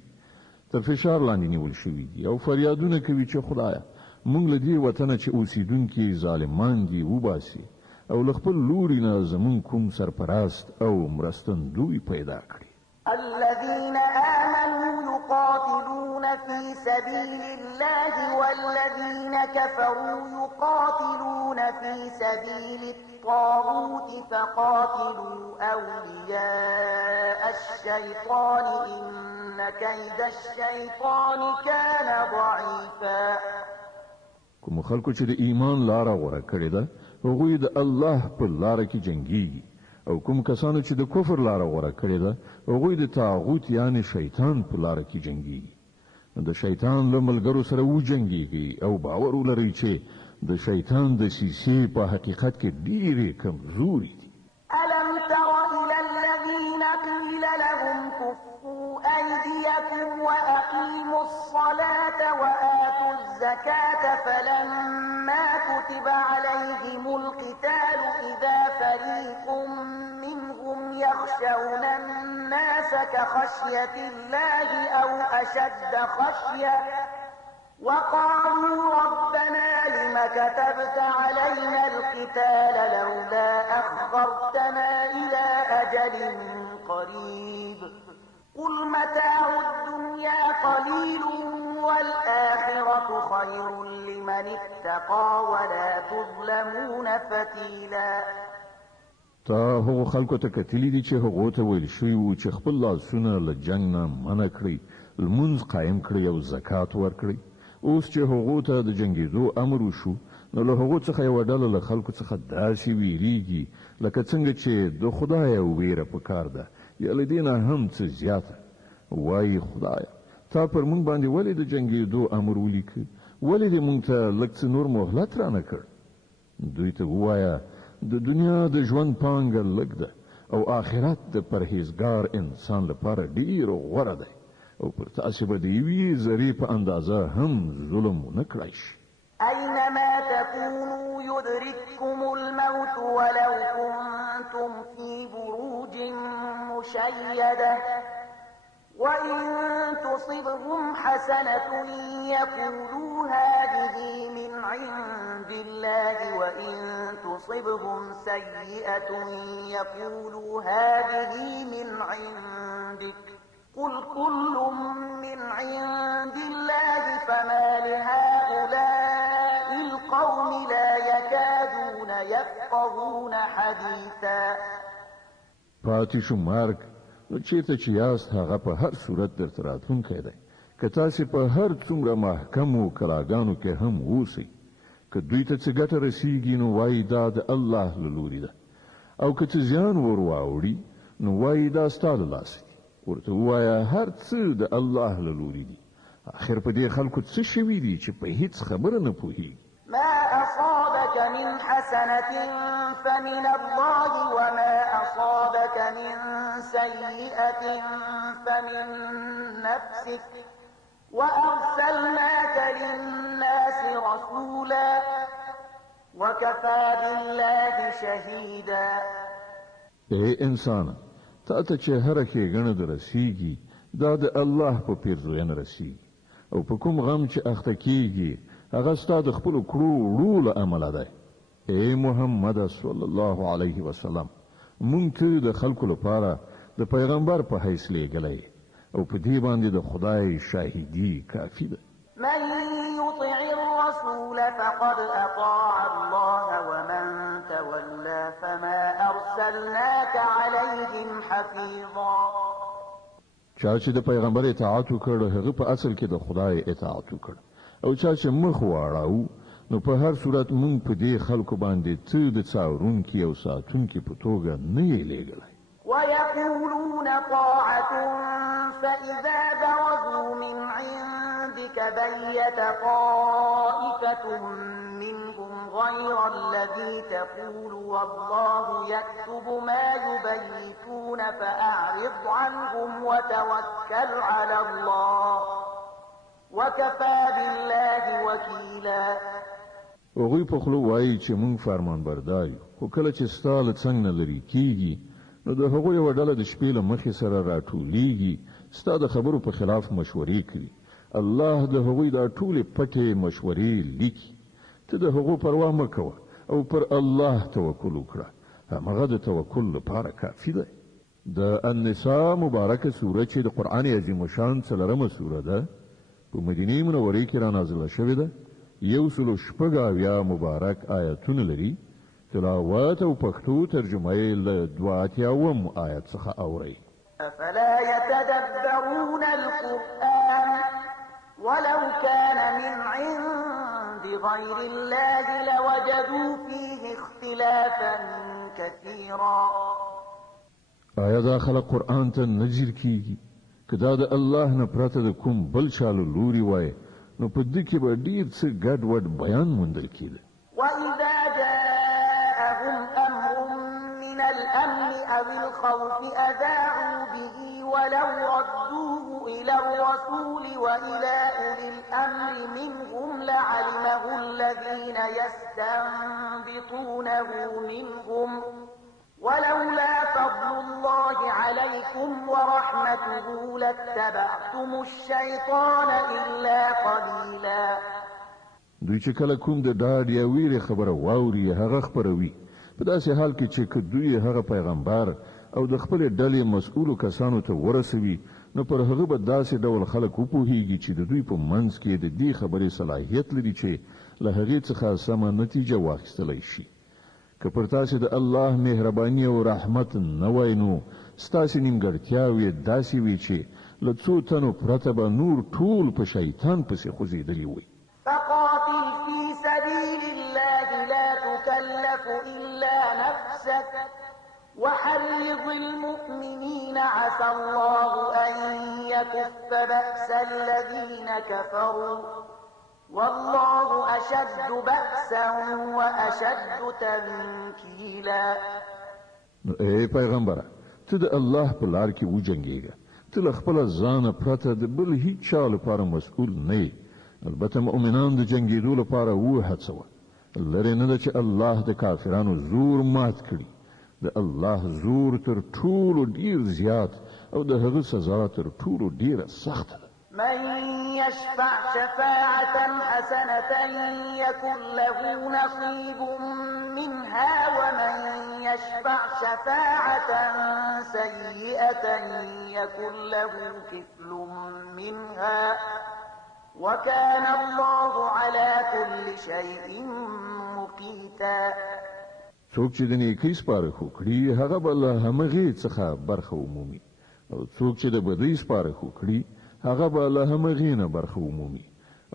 تر فشار لاندې نیول شوي دي او فریادونه کوي چې خدایه موږ له دې وطنه چې اوسېدونکي ظالمان دي وباسي او له خپل لوري نه زموږ کوم سرپرست او مرستندوی پیدا کړي. الذين آمنوا يقاتلون في سبيل الله والذين كفروا يقاتلون في سبيل الطاغوت فقاتلوا أولياء الشيطان إن كيد الشيطان كان ضعيفا. کوم خلکو چې د ایمان لاره غوره کړې ده هغوی د الله په لاره کې جنګېږي او کوم کسانو چې د کفر لاره غوره کړې ده هغوی د طاغوت یعنی شیطان په لاره کې جنګېږي. د شیطان له ملګرو سره وجنګېږي او باور ولرئ چې د شیطان د سیسې په حقیقت کې ډېرې کمزوري دي. ألم تر إلى الذين قيل لهم كفوا أيديكم وأقيموا الصلاة وآتوا الزكاة فلما كتب عليهم القتال إذا فريق منهم يخشون الناس كخشية الله أو أشد خشية وقالوا ربنا لم كتبت علينا القتال لولا أخرتنا إلى أجل قريب قل متاع الدنيا قليل والآخرة خير لمن اتقى ولا تظلمون فتيلا. تا هغو خلکو ته کتلی دي چې هغو ته ویل شوي وو چې خپل لاسونه له جنګ نه منع کړئ، لمونځ قایم کړئ او زکات ورکړئ. اوس چې هغو ته د جنګېدو امر وشو نو له هغو څخه یوه ډله له خلکو څخه داسې ویریږي لکه څنګه چې د خدایه ویره پکار ده یا له دې نه هم څه زیاته. وایي خدایه تا پر مونږ باندې ولې د جنګېدو امر ولیک ولې دې مونږ ته لږ څه نور مهلت رانه کړ دوی ته ووایه د دنیا د ژوند پانګه لږ ده او آخرت د پرهیزګار انسان لپاره ډیر غوره دی او پر تاسو به د یوې ذرې په اندازه هم ظلم ونه کړی شي أينما تكونوا يدرككم الموت ولو كنتم في بروج مشيدة وإن تصبهم حسنة يقولوا هذه من عند الله وإن تصبهم سيئة يقولوا هذه من عندك قل كل من عند الله فما لهؤلاء القوم لا يكادون يفقهون حديثا پاتې شو مرګ نو چیرته چې یاست هغه په هر صورت درته راتلونکی دی که تاسې په هر څومره محکمو کلاګانو کې هم اوسئ که دوی ته څه ګټه رسیږي نو وایي دا د الله له لوري ده او که څه زیان ور واوړي نو وایي دا ستا له لاسه دي ورته ووایه هر څه د الله له لوري دي اخر په دې خلکو څه شوي دي چې په هیڅ خبره نه پوهېږي ما أصابك من حسنة فمن الله وما أصابك من سيئة فمن نفسك وأرسلناك للناس رسولا وكفى بالله شهيدا اے انسان تا ته چې هر کې غنه درسیږي دا د الله په پیرزوینه رسیږي او په کوم غم چې اخته کیږي هغه ستاسو خپل کړو وړو له عمله ده اے محمد صلی الله علیه وسلم مونږ ته د خلکو لپاره د پیغمبر په حیث لېږلی او په دې باندې د خدای شاهدی کافی ده من يطع الرسول فقد أطاع الله ومن تولى فما أرسلناك عليهم حفيظا چا چې د پیغمبر اطاعت وکړ هغه په اصل کې د خدای اطاعت وکړ او چا چې مخ واړاو نو په هر صورت مونږ په دې خلکو باندې څه د څارونکي او ساتونکي په توګه نه یې لېږلی ويقولون طاعة فإذا برزوا من عندك بيت طائفة منهم غير الذي تقول والله يكتب ما يبيتون فأعرض عنهم وتوكل على الله وكفى بالله وكيلا هغوی په خلو وایي چې مونږ فرمان بردار یو خو کله چې ستا له څنګ نه لرې کېږي نو د هغوی یوه ډله د شپې له مخې سره راټولیږي ستا د خبرو په خلاف مشورې کوي الله د هغوی دا ټولې پټې مشورې لیکي ته د هغو پروا مه کوه او پر الله توکل وکړه همغه د توکل لپاره کافي دی د النساء مبارکه سوره چې د قرآن عظیم شان څلورمه سوره ده په مدینه منورې کې را نازله شوې ده 106 مبارک آیتونه لري تلاوت او پښتو ترجمه یې له 82 آیت څخه اوري أفلا يتدبرون القرآن ولو كان من عند غير الله لوجدوا فيه اختلافا كثيرا آیا دا خلق قرآن ته نظر کیږي کدا د الله نه پرته د کوم بل چالو لوري وای نو په دې کې به ډیر څه ګډ وډ بیان موندل کیده وإذا جاءهم أمر من الأمن أو الخوف أذاعوا به ولو ردوه إلى الرسول وإلى أولي الأمر منهم لعلمه الذين يستنبطونه منهم ولولا فضل الله عليكم ورحمته لاتبعتم الشيطان إلا قليلا دوی چې کله کوم د ډاډ یا ویرې خبره واوري هغه خبروي په داسې حال کې چې دوی هغه پیغمبر او د خپل ډلې مسؤلو کسانو ته ورسوي نو پر هغه به داسې ډول خلک وپوهیږي چې د دوی په منځ کې د دې خبرې صلاحیت لري چې له هغې څخه سمه نتیجه واخیستلی شي که پر تاسې د الله مهرباني او رحمت نه وای نو ستاسې نیمګړتیاوې داسې وي چې له څو تنو پرته به نور ټول په شیطان پسې خوځېدلي وي فقاتل في سبيل الله لا تكلف إلا نفسك وحرض المؤمنين عسى الله أن يكف بأس الذين كفروا والله أشد بأسا وأشد تنكيلا. اے پیغمبره، ته د الله په لار کې وجنګېږه. ته له خپل ځانه پرته د بل هیڅ چا لپاره مسؤل نه یې. البته مؤمنان د جنګېدو لپاره وهڅوه. لرې نه ده چې الله د کافرانو زور مات کړي. د الله زور تر ټولو ډیر زیات او د هغه سزا تر ټولو ډیره سخته ده. من يشفع شفاعة حسنة يكن له نصيب منها ومن يشفع شفاعة سيئة يكن له كفل منها وكان الله على كل شيء مقيتا. څوک چې د نیکۍ سپارښت وکړي هغه به له همغې څخه برخه ومومي او څوک چې د بدۍ سپارښت وکړي هغه به له همغې نه برخه ومومي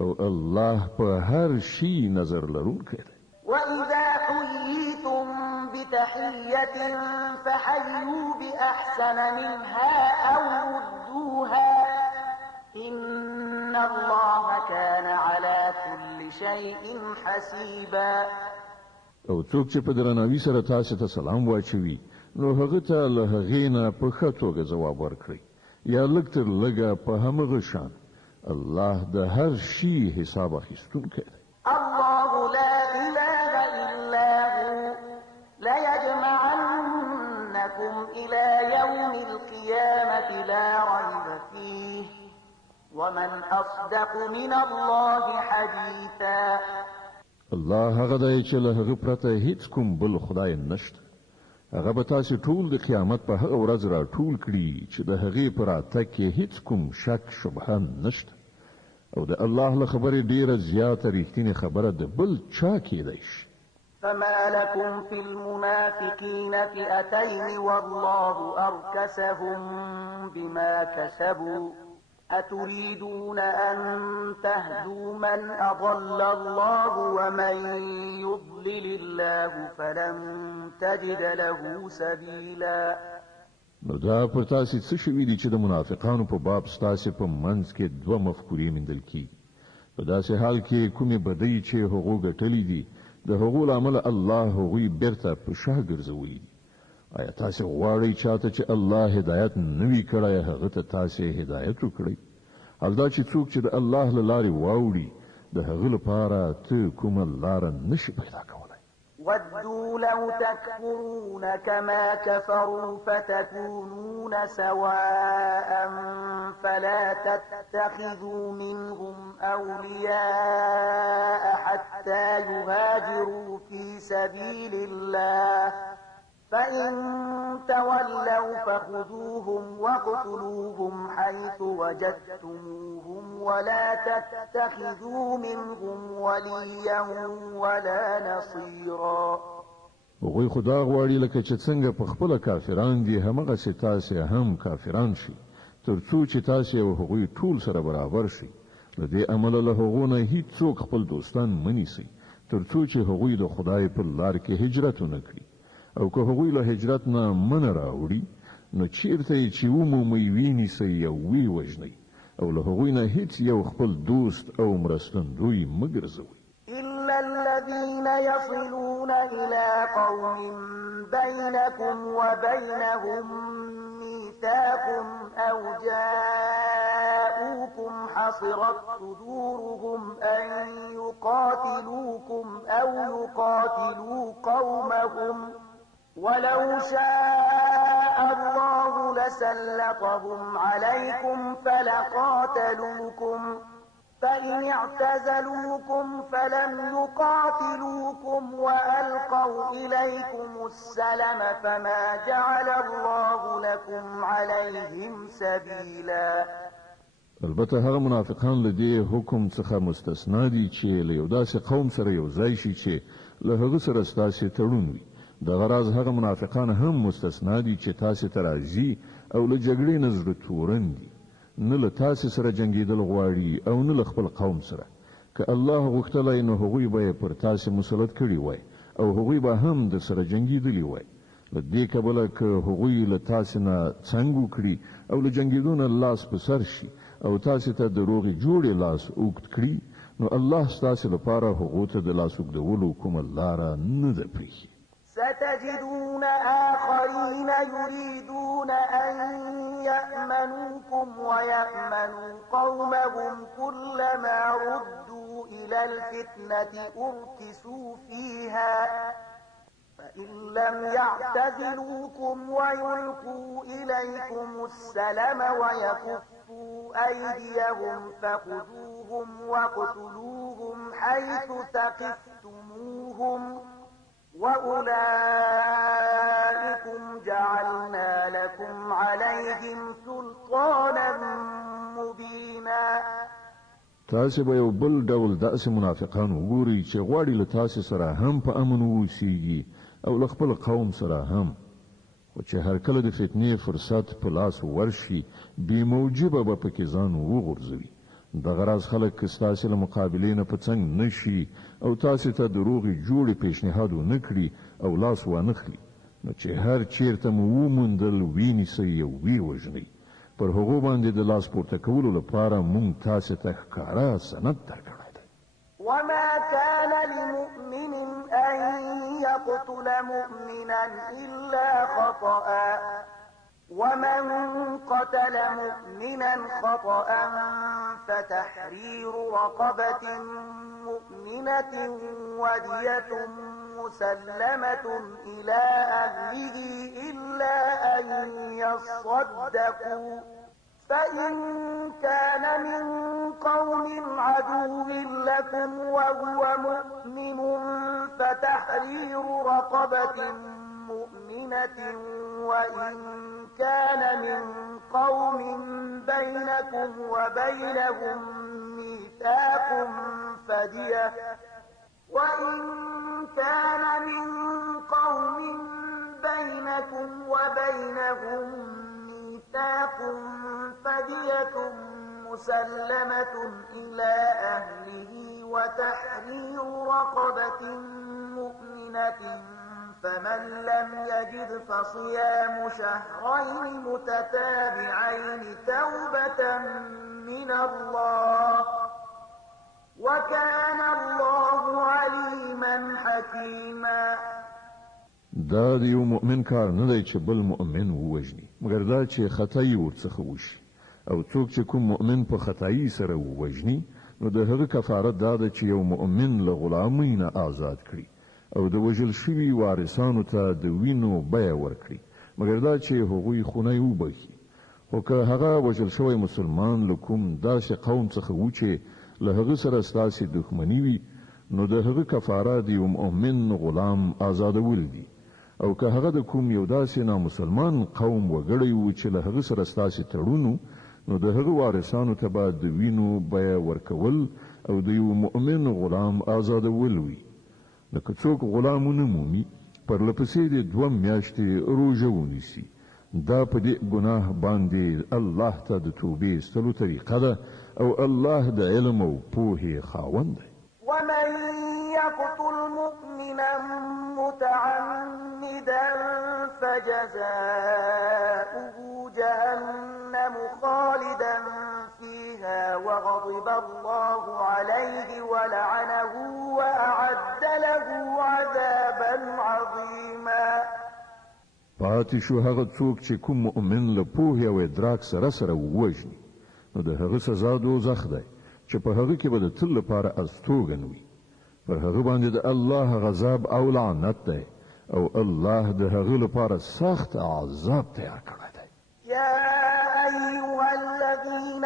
او الله په هر شي نظر لرونکی دی. وإذا حييتم بتحية فحيوا بأحسن منها أو ردوها إن الله كان على كل شيء حسيبا. او څوک چې په درناوي سره تاسو ته سلام واچوي نو هغه ته له هغې نه په ښه توګه ځواب ورکړئ یا لږ تر لږه په همغه شان. الله د هر شي حساب اخیستونکی دی. الله لا إله إلا هو ليجمعنكم إلى يوم القيامة لا ريب فيه ومن أصدق من الله حديثا. الله هغه دی چې له هغه پرته هیڅ کوم بل خدای نشته. هغه به تاسو ټول د قیامت په هغه ورځ را ټول کړي چې د هغې په راتګ کې هیڅ کوم شک شبهه نشته او د الله له خبرې ډیره زیاته رښتینې خبره د بل چا کېدی شي. فما لكم في المنافقين فئتين والله أركسهم بما كسبوا أتريدون أن تهدوا من أضل الله ومن يضلل الله فلن تجد له سبيلا. نو دا پر تاسو څه شوي دي چې د منافقانو په باب ستاسو په منځ کې دوه مفکورې موندل کیږي. په داسې حال کې کومې بدۍ چې هغو ګټلې دي د هغو له امله الله هغوی بیرته په شا ګرځولي دي. آیا تاسو غواړئ چاته چې الله هدایت نه وي کړی هغه ته تاسو هدایت وکړئ؟ حال دا چې څوک چې د الله له لارې واوړي د هغه لپاره ته کومه لاره نشي پیدا کولی. ودوا لو تكفرون كما كفروا فتكونون سواء فلا تتخذوا منهم أولياء حتى يهاجروا في سبيل الله فإن تولوا فخذوهم واقتلوهم حيث وجدتموهم ولا تتخذوا منهم وليا ولا نصيرا. هغوی خدا غواړي لکه چې څنګه په خپل کافران دي همغسې تاسې هم کافران شي تر څو چې تاسې او هغوی ټول سره برابر شي. له دې امله له هغو نه هیڅوک خپل دوستان منیسي تر څو چې هغوی د خدای په لار کې هجرت ونه کړي او که هغوی له هجرت نه من راوړي نو چیرته چې ومومئ وینیسئ او ویې وژنئ او له هغوی نه هیڅ یو خپل دوست او مرستندوی مه ګرځوئ. إلا الذين يصلون إلى قوم بينكم وبينهم ميثاق أو جاءوكم حصرت صدورهم أن يقاتلوكم أو يقاتلوا قومهم ولو شاء الله لسلطهم عليكم فلقاتلوكم فإن اعتزلوكم فلم يقاتلوكم وألقوا إليكم السلم فما جعل الله لكم عليهم سبيلا. البته هغه منافقان له دې حکم څخه مستثنا دي چې له یو داسې قوم سره یو ځای شي چې له هغه سره ستاسو تړون وي. د غراض هغه منافقان هم مستثنا دي چې تاسو ته راځي او له جګړې نه زړه تورن دي. نه له تاسو سره جنگیدل غواړي او نه له خپل قوم سره. که الله غوښتلای نو هغوی به پر تاسو مسلط کړي وای او هغوی به هم در سره جنگیدلی وای. دې کبله که هغوی له تاسې نه څنګ وکړي او له جنګېدو نه لاس په سر شي او تاسې ته د روغې جوړې لاس اوږد کړي نو الله ستاسې لپاره هغو ته د لاس اوږدولو کومه لاره نه ده پرېښې. ستجدون آخرين يريدون أن يأمنوكم ويأمنوا قومهم كلما ردوا إلى الفتنة أركسوا فيها فإن لم يعتزلوكم ويلقوا إليكم السلم ويكفوا أيديهم فخذوهم واقتلوهم حيث ثقفتموهم وأولئكم جعلنا لكم عليهم سلطانا مبينا. تاسې به یو بل ډول داسې منافقان وګورئ چې غواړي له تاسې سره هم په امن واوسیږي او له خپل قوم سره هم، خو چې هر کله د فتنې فرصت په لاس ورشي بې موجبه به پکې ځان وغورځوي. دغه راز خلک ستاسې له مقابلې نه په څنګ نشي او تاسې ته د روغې جوړې پیشنهاد ونه کړي او لاس وانخلي نو چې هر چیرته مو وموندل وینیسئ او ویې وژنئ. پر هغو باندې د لاس پورته کولو لپاره مونږ تاسې ته ښکاره سند درکړی دی. وما كان لمؤمن أن يقتل مؤمنا إلا خطأ ومن قتل مؤمنا خطأ فتحرير رقبة مؤمنة ودية مسلمة إلى أهله إلا أن يصدقوا فإن كان من قوم عدو لكم وهو مؤمن فتحرير رقبة مؤمنة وإن كان من قوم بينكم وبينهم ميثاق فدية وإن كان من قوم بينكم وبينهم ميثاق فدية مسلمة إلى أهله وتحرير رقبة مؤمنة فمن لم يجد فصيام شهرين متتابعين توبة من الله وكان الله عليما حكيما. دا د یو مؤمن کار نه دی چې بل مؤمن ووژني مګر دا چې خطای ورڅخه وشي او څوک چې کوم مؤمن په خطای سره ووژني نو د هغه کفاره دا ده چې یو مؤمن له غلامۍ نه آزاد کړي او د وژل شوي وارثانو ته د وینو بیه ورکړي مګر دا چې هغوی خونی وبخي. خو که هغه وژل شوی مسلمان له کوم داسې قوم څخه و چې له هغه سره ستاسې دښمني وي نو د هغه کفاره د یو مؤمن غلام آزادول دي. او که هغه د کوم یو داسې نامسلمان قوم وګړی و چې له هغه سره ستاسې تړون نو د هغه وارثانو ته به د وینو بیه ورکول او د یو مؤمن غلام آزادول وي. لکه څوک غلام ونه مومي پرلپسې د 2 میاشتې روژه ونیسي دا په دې ګناه باندې الله ته د توبې ایستلو طریقه ده او الله د علم او پوهې خاوند دی. ومن يقتل مؤمنا متعمدا فجزاؤه جهنم خالدا فيها وغضب الله عليه ولعنه وأعد له عذابا عظيما. پاتې شو هغه څوک چې کوم مؤمن له پوهې او ادراک سره سره ووژني نو د هغه سزا دوزخ دی چې په هغه کې به د تل لپاره استوګن وي. پر هغه باندې د الله غضب او لعنت دی او الله د هغه لپاره سخت عذاب تیار کړی دی. يا أيها الذين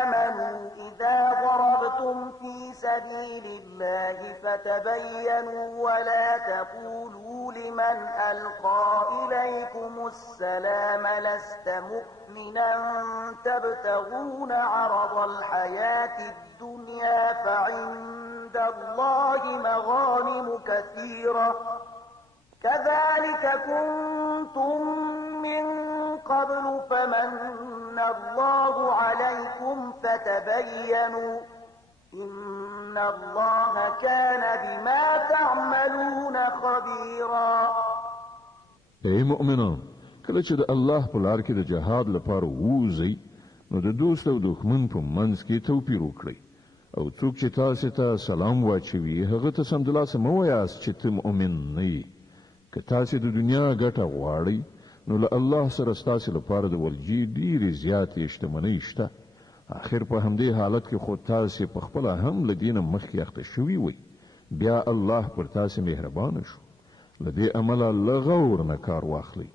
آمنوا إذا ضربتم في سبيل الله فتبينوا ولا تقولوا لمن ألقى إليكم السلام لست مؤمنا تبتغون عرض الحياة الدنيا فعند الله مغانم كثيرة كذلك كنتم من قبل فمن الله عليكم فتبينوا إن الله كان بما تعملون خبيرا. ای مؤمنان کله چې د الله په لار کې د جهاد لپاره ووځئ نو د دوست او دښمن په منځ کې توپیر وکړئ او څوک چې تاسو ته سلام واچوي هغه ته سمدلاسه مه وایاست چې ته مؤمن نه یې که تاسو د دنیا ګټه غواړئ نو له الله سره ستاسو لپاره د ولجې ډېرې زیاتې شتمنۍ شته آخر په همدې حالت کې خو تاسو په خپل هم له دینه مخکې اخته شوي وئ بیا الله پر تاسو مهربان شو لدې عمله لغور نه کار واخلئ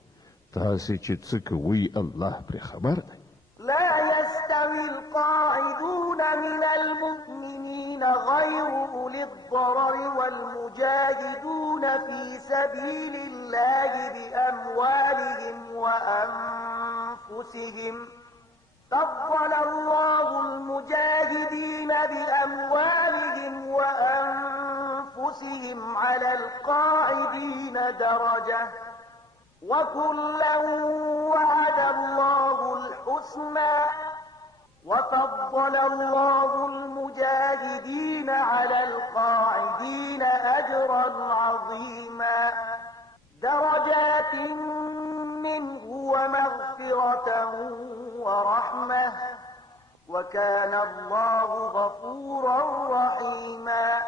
تاسو چې څه کوئ الله پرې خبر دی لا يستوي القاعدون من المؤمنين غير أولي الضرر والمجاهدون في سبيل الله بأموالهم وأنفسهم فضل الله المجاهدين بأموالهم وأنفسهم على القاعدين درجة وكلا وعد الله الحسنى وفضل الله المجاهدين على القاعدين أجرا عظيما درجات منه ومغفرة ورحمة وكان الله غفورا رحيما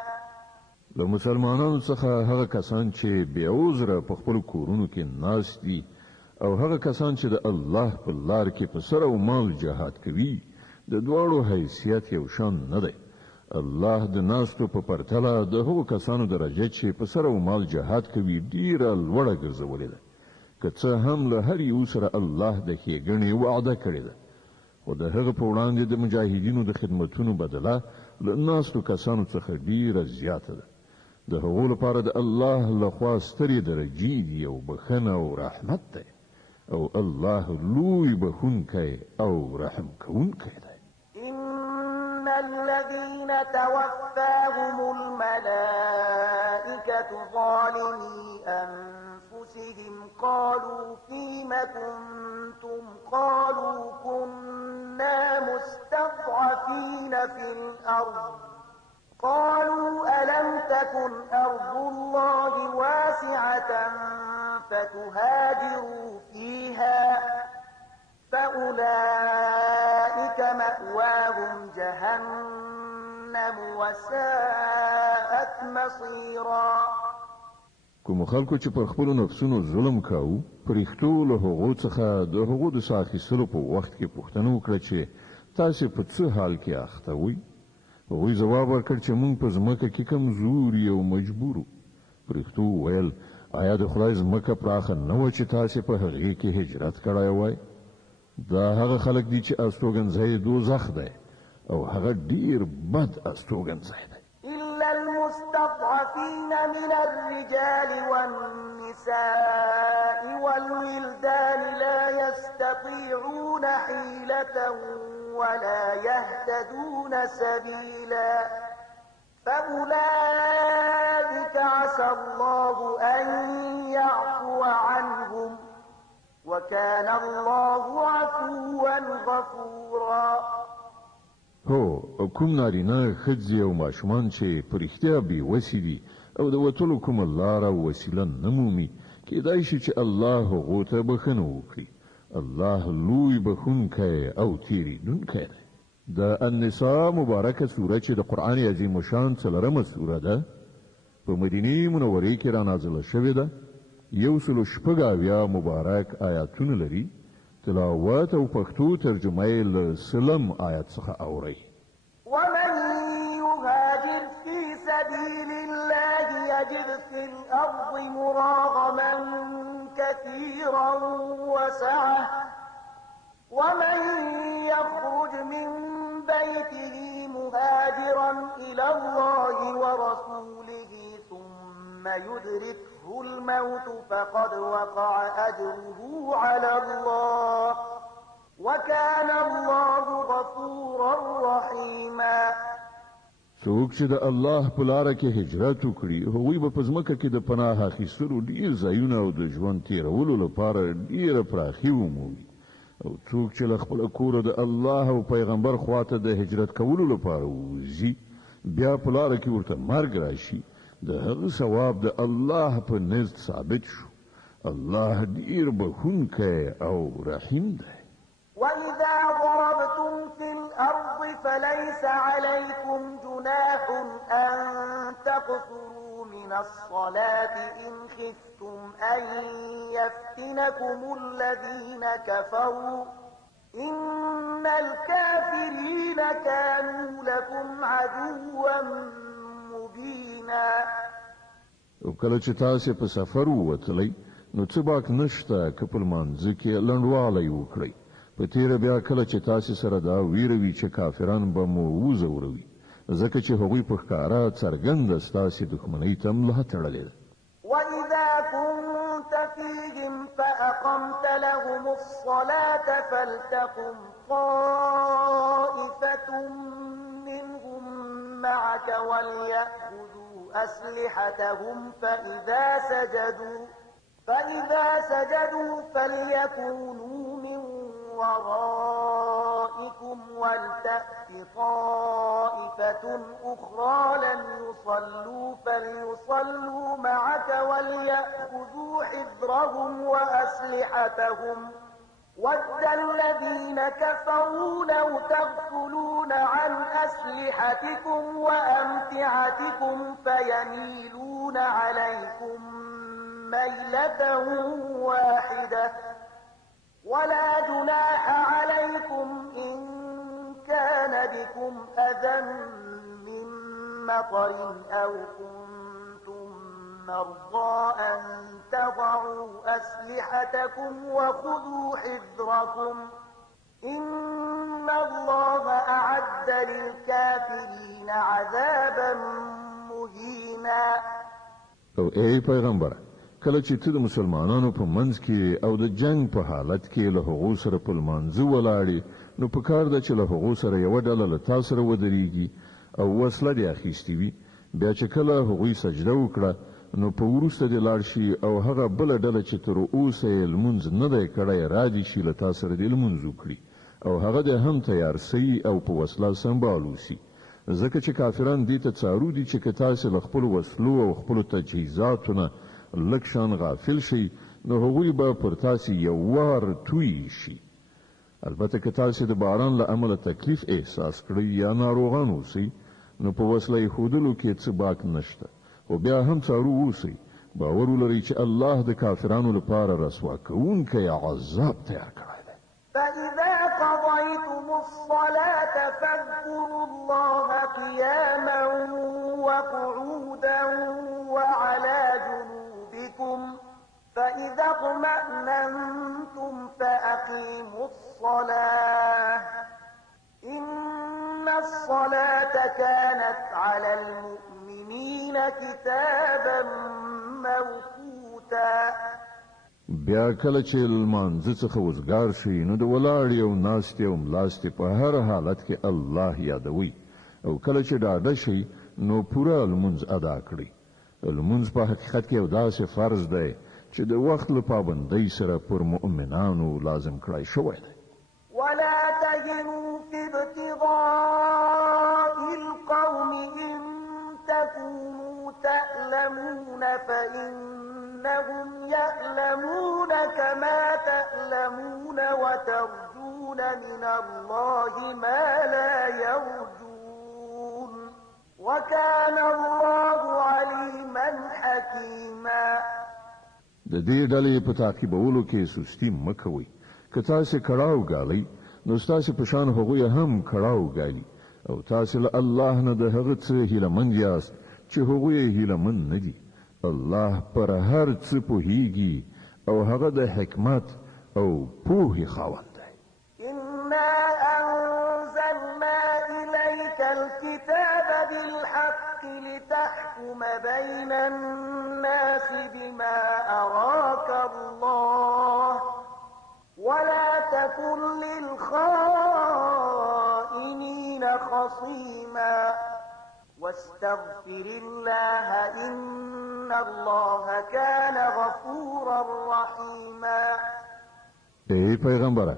له مسلمانانو څخه هغه کسان چې بې عذره په خپل کورونو کې ناست دي او هغه کسان چې د الله په لار کې په سر او مال جهاد کوي د دواړو حیثیت یو شان نه دی الله د ناستو په پرتله د هغو کسانو درجه چې په سر او مال جهاد کوي ډیره لوړه ګرځولې ده که څه هم له هر یو سره الله د ښېګڼې وعده کړې ده خو د هغه په وړاندې د مجاهدینو د خدمتونو بدله له ناستو کسانو څخه ډیره زیاته ده د هغو لپاره د الله لخوا سترې درجې دي او بخښنه او رحمت دی او الله لوی بخښونکی او رحم کوونکی دی إن الذين توفاهم الملائكة ظالمي أنفسهم قالوا فيم كنتم قالوا كنا مستضعفين في الأرض قالوا ألم تكن أرض الله واسعة فتهاجروا فيها فأولئك مأواهم جهنم وساءت مصيرا کوم خلکو چې پر خپل نفسونو ظلم کاوه پرېختو له هغو څخه د هغو د ساخیستلو په وخت کې پوښتنه وکړه چې تاسو په څه حال کې اخته وئ هغوی ځواب ورکړ چې موږ په ځمکه کې کمزوري او مجبور وو پرېختو وویل آیا د خدای ځمکه پراخه نه وه چې تاسو په هغې کې هجرت کړی وای دا هغه خلک دي چې استوګنځی دوزخ دی او هغه ډیر بد استوګنځی دی إلا المستضعفين من الرجال والنساء والولدان لا يستطيعون حيلة ولا يهتدون سبيلا فأولئك عسى الله أن يعفو عنهم وكان الله عفوا غفورا هو کوم نارینه ښځې او ماشومان چې په رښتیا بې وسې دي او د وتلو کومه لاره او وسیله نه مومي کېدای شي چې الله هغو ته بښنه وکړي الله لوی بخښونکی او تېرېدونکی دی د النساء مبارکه سوره چې د قرآن عظیم شان څلورمه سوره ده په مدینې منورې کې رانازله شوې ده 106 مبارک آیاتونه لري تلاوت او پښتو ترجمه یې له سلم آیات څخه اوري ومن يهاجر في سبيل الله يجد في الأرض مراغما كثيرا وسعة ومن يخرج من بيته مهاجرا إلى الله ورسوله ثم يدركه الموت فقد وقع أجره على الله وكان الله غفورا رحيما څوک چې د الله په لاره کې هجرت وکړي هغوی به په ځمکه کې د پناه اخیستلو ډیر ځایونه او د ژوند تیرولو لپاره ډیره پراخي ومومي او څوک چې له خپل کوره د الله او پیغمبر خواته د هجرت کولو لپاره وځي بیا په لاره کې ورته مرګ راشي د هغه ثواب د الله په نزد ثابت شو الله ډیر بخښونکی او رحیم دی. وإذا ضربتم في الأرض فليس عليكم جناح أن تقصروا من الصلاة إن خفتم أن يفتنكم الذين كفروا إن الكافرين كانوا لكم عدوا مبينا. او کله چې تاسو په سفر ووتلی نو څه باک نشته که په لمانځه کې لنډوالی وکړئ. په تیره بیا کله چې تاسو سره دا ویروي چې کافران به مو وځوروي ځکه چې هغوی په ښکاره څرګنده ستاسې دښمنۍ ته ملا تړلې ده. وإذا كنت فيهم فأقمت لهم الصلاة فلتقم طائفة منهم معك وليأخذوا أسلحتهم فإذا سجدوا فليكونوا من ورائكم ولتأت طائفة أخرى لم يصلوا فليصلوا معك وليأخذوا حذرهم وأسلحتهم ود الذين كفروا لو تغفلون عن أسلحتكم وأمتعتكم فيميلون عليكم ميلة واحدة ولا جناح عليكم إن كان بكم أذى من مطر أو كنتم مرضى أن تضعوا أسلحتكم وخذوا حذركم إن الله أعد للكافرين عذابا مهينا. او ای پیغمبر کله چې ته د مسلمانانو په منځ کې او د جنگ په حالت کې له هغو سره په لمانځه ولاړې نو په کار ده چې له هغو سره یوه ډله له تا سره ودرېږي او وسله دې اخیستې وي. بیا چې کله هغوی سجده وکړه نو په وروسته دې لاړ شي او هغه بله ډله چې تر اوسه یې لمونځ نه دی کړی را دې شي له تا سره دې لمونځ وکړي او هغه دې هم تیار سي او په وسله سمبال وسي. ځکه چې کافران دې ته څارو دي چې که تاسې له خپلو وسلو او خپلو تجهیزاتو نه لږ شان غافل شي نو هغوی به پر تاسې یو وار توی شي. البته که تاسې د باران له امله تکلیف احساس کړئ یا ناروغان اوسئ نو په وسله ایښودلو کې څه باک نشته، خو بیا هم څارو اوسئ. باور ولرئ چې الله د کافرانو لپاره رسوا کوونکی عذاب تیار کړی دی. فإذا قضيتم الصلاة فاذكروا الله قياما وقعودا وعلى جنوبكم فإذا اطمأننتم فأقيموا الصلاة إن الصلاة كانت على المؤمنين كتابا موقوتا. بیا کله چې لمانځه څخه وزګار شي نو د ولاړې او ناستې او ملاستې په هر حالت کې الله یادوي او کله چې ډاډه شي نو پوره لمونځ ادا کړئ. لمونځ په حقیقت کې یو داسې فرض دی چې د وخت له پابندۍ سره پر مؤمنانو لازم کړی شوی دی. ولا تهنوا في ابتغاء القوم إن تكونوا تألمون فإنهم يألمون كما تألمون وترجون من الله ما لا يرجون وكان الله عليما حكيما. د دې ډلې په تعقیبولو کې سستی مه کوئ. که تاسې کړاو ګالئ نو ستاسې په شان هغوی هم کړاو ګالي او تاسې له الله نه د هغه څه هیلهمند یاست چې هغوی یې هیلهمند نه دي. الله پر هر څه پوهیږي او هغه د حکمت او پوهې خاوند دی. إنا أنزلنا إليك الكتاب بالحق لتحكم بين الناس بما أراك الله ولا تكن للخائنين خصيما واستغفر الله إن الله كان غفورا رحيما. ای پیغمبره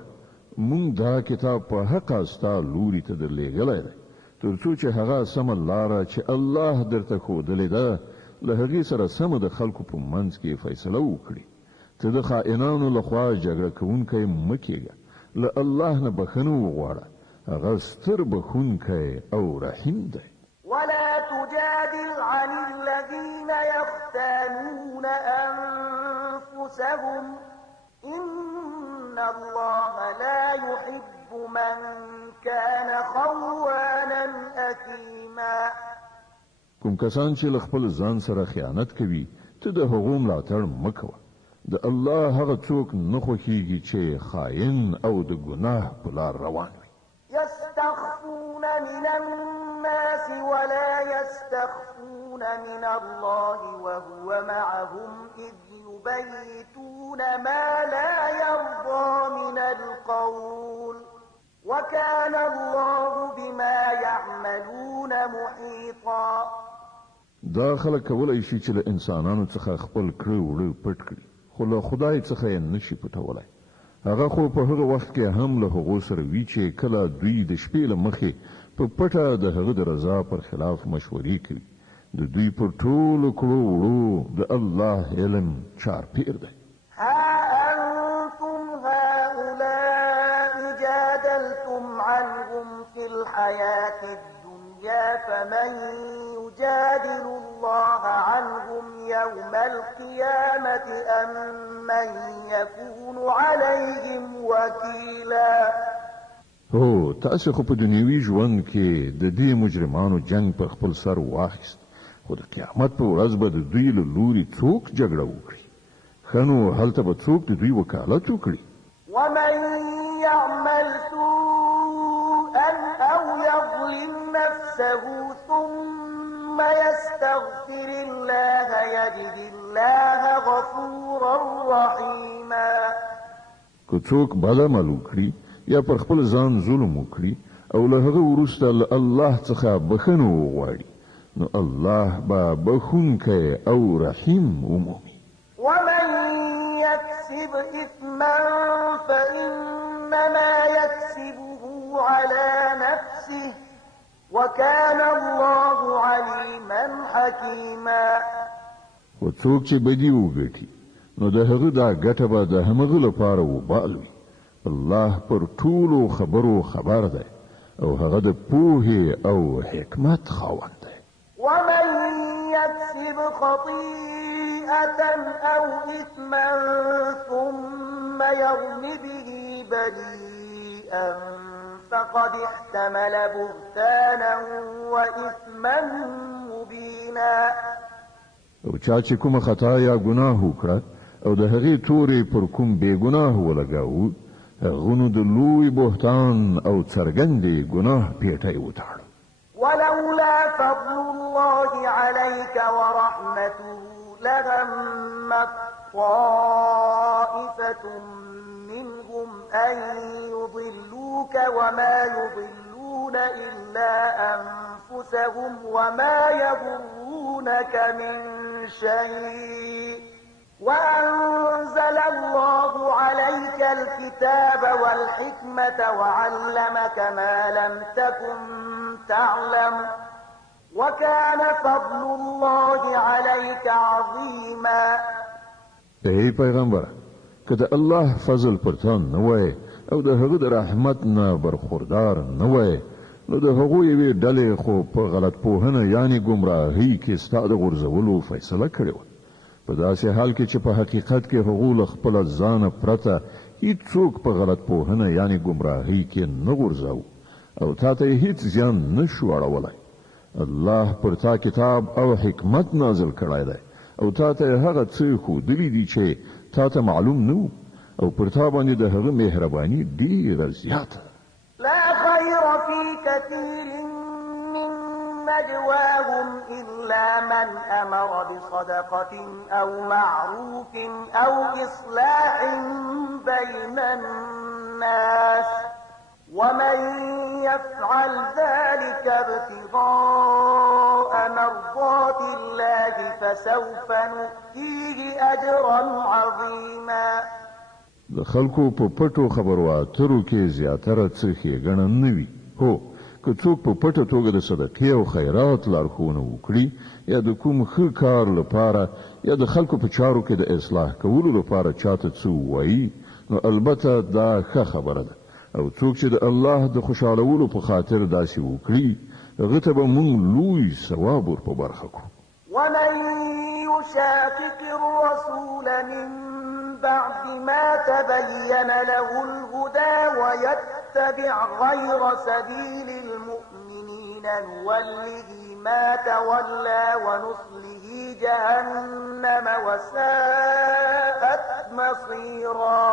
مونږ دا کتاب په حق استا لوري ته درلېږلی دی تر څو چې هغه سمه لاره چې الله درته ښودلې ده له هغې سره سمه د خلکو په منځ کې فیصله وکړي. ته د خائنانو لخوا جګړه کوونکی مه کېږه، له الله نه بخښنه وغواړه، هغه ستر بخښونکی او رحیم دی. ولا تجادل عن الذين يختانون أنفسهم إن الله لا يحب من كان خوانا أثيما. کوم کسان چې له خپل ځان سره خیانت کوي ته د هغو ملاتړ مه کوه. د الله هغه څوک نه خوښیږي چې خائن او د ګناه په لار روان وي. يستخفون من الناس ولا يستخفون من الله وهو معهم إذ يبيتون ما لا يرضى من القول وكان الله بما يعملون محيطا. دا خلک کولای شي چې له انسانانو څخه خپل کړه وړه پټ کړي، خو له خدای څخه یې نشي پټولای. هغه خو په هغه وخت کې هم له هغو سره وی چې کله دوی د شپې له مخې په پټه د هغه د رضا پر خلاف مشورې کوي. د دوی پر ټولو کړو وړو د الله علم چارپیر دی. ها أنتم هؤلاء جادلتم عنهم في الحياة الدنيا فمن يجادل الله عنهم يوم القيامة أم من يكون عليهم وكيلا. هو تاسو خو په دنیوي ژوند کې د دې مجرمانو جنگ پر خپل سر واخیست، خو د قیامت په ورځ به د دوی له لوري څوک جګړه وکړي. خنو هلته به څوک د دوی وکالت وکړي. ومن يعمل سوءا أو يظلم نفسه ثم يستغفر الله يجد الله غفورا رحيما. که څوک بد عمل وکړي یا پر خپل ځان ظلم وکړي او له هغه وروسته الله څخه بخښنه وغواړي نو الله به بخښونکی او رحیم ومومي. ومن يكسب إثما فإنما يكسبه على نفسه وكان الله عليما حكيما. وڅوک چې بدی وګټي نو د هغه دا ګټه به د همغه لپاره وبال وي. الله پر ټولو خبرو خبر دی او هغه د پوهې او حکمت خاوند دی. ومن يكسب خطيئة أو إثما ثم يرم به بريئا فقد احتمل بهتانا وإثما مبينا. او چا چې کومه خطا یا ګناه وکړه او د هغې تورې پر کوم بې ګناه ولګاوه هغه نو د لوی بهتان او څرګندې ګناه پیټی وتاړه. ولولا فضل الله عليك ورحمته لهمت طائفة منهم أن يضلوك وما يضلون إلا أنفسهم وما يضرونك من شيء وأنزل الله عليك الكتاب والحكمة وعلمك ما لم تكن تعلم وكان فضل الله عليك عظيما. ای پیغمبر کله الله فضل پرتان نه وای او د هغه د رحمت نه برخوردار نه وای نو د هغه یوې ډلې خو په غلط پوهنه یعنی گمراهی کې ستاد غرزولو فیصله کړې و. په داسې حال کې چې په حقیقت کې هغه خپل ځان پرته هیڅوک په غلط پوهنه یعنی گمراهی کې نه غرزاو او تا ته هیڅ ځان نشو اړولای. الله پر تا کتاب او حکمت نازل کړای دی او تا ته هغه څه خو دلی دي چې تا ته معلوم نو او پر تا باندې د هغه مهرباني ډیره زیاته. لا خير في كثير من نجواهم إلا من أمر بصدقة أو معروف أو إصلاح بين الناس ومن يفعل ذلك ابتغاء مرضات الله فسوف نؤتيه أجرا عظيما. د خلکو په پټو خبرو اترو کې زیاتره څه ښېګڼه نه وي. هو که څوک په پټه توګه د صدقې او خیرات لارښوونه وکړي یا د کوم ښه کار لپاره یا د خلکو په چارو کې د اصلاح کولو لپاره چاته څه وایي، نو البته دا ښه خبره ده. او څوک چې د الله د خوشالولو په خاطر داسې وکړي، هغه ته به موږ لوی ثواب ور په برخه کړو. ومن يشاقق الرسول من بعد ما تبين له الهدى ويتبع غير سبيل المؤمنين نوله ما تولى ونصله جهنم وساءت مصيرا.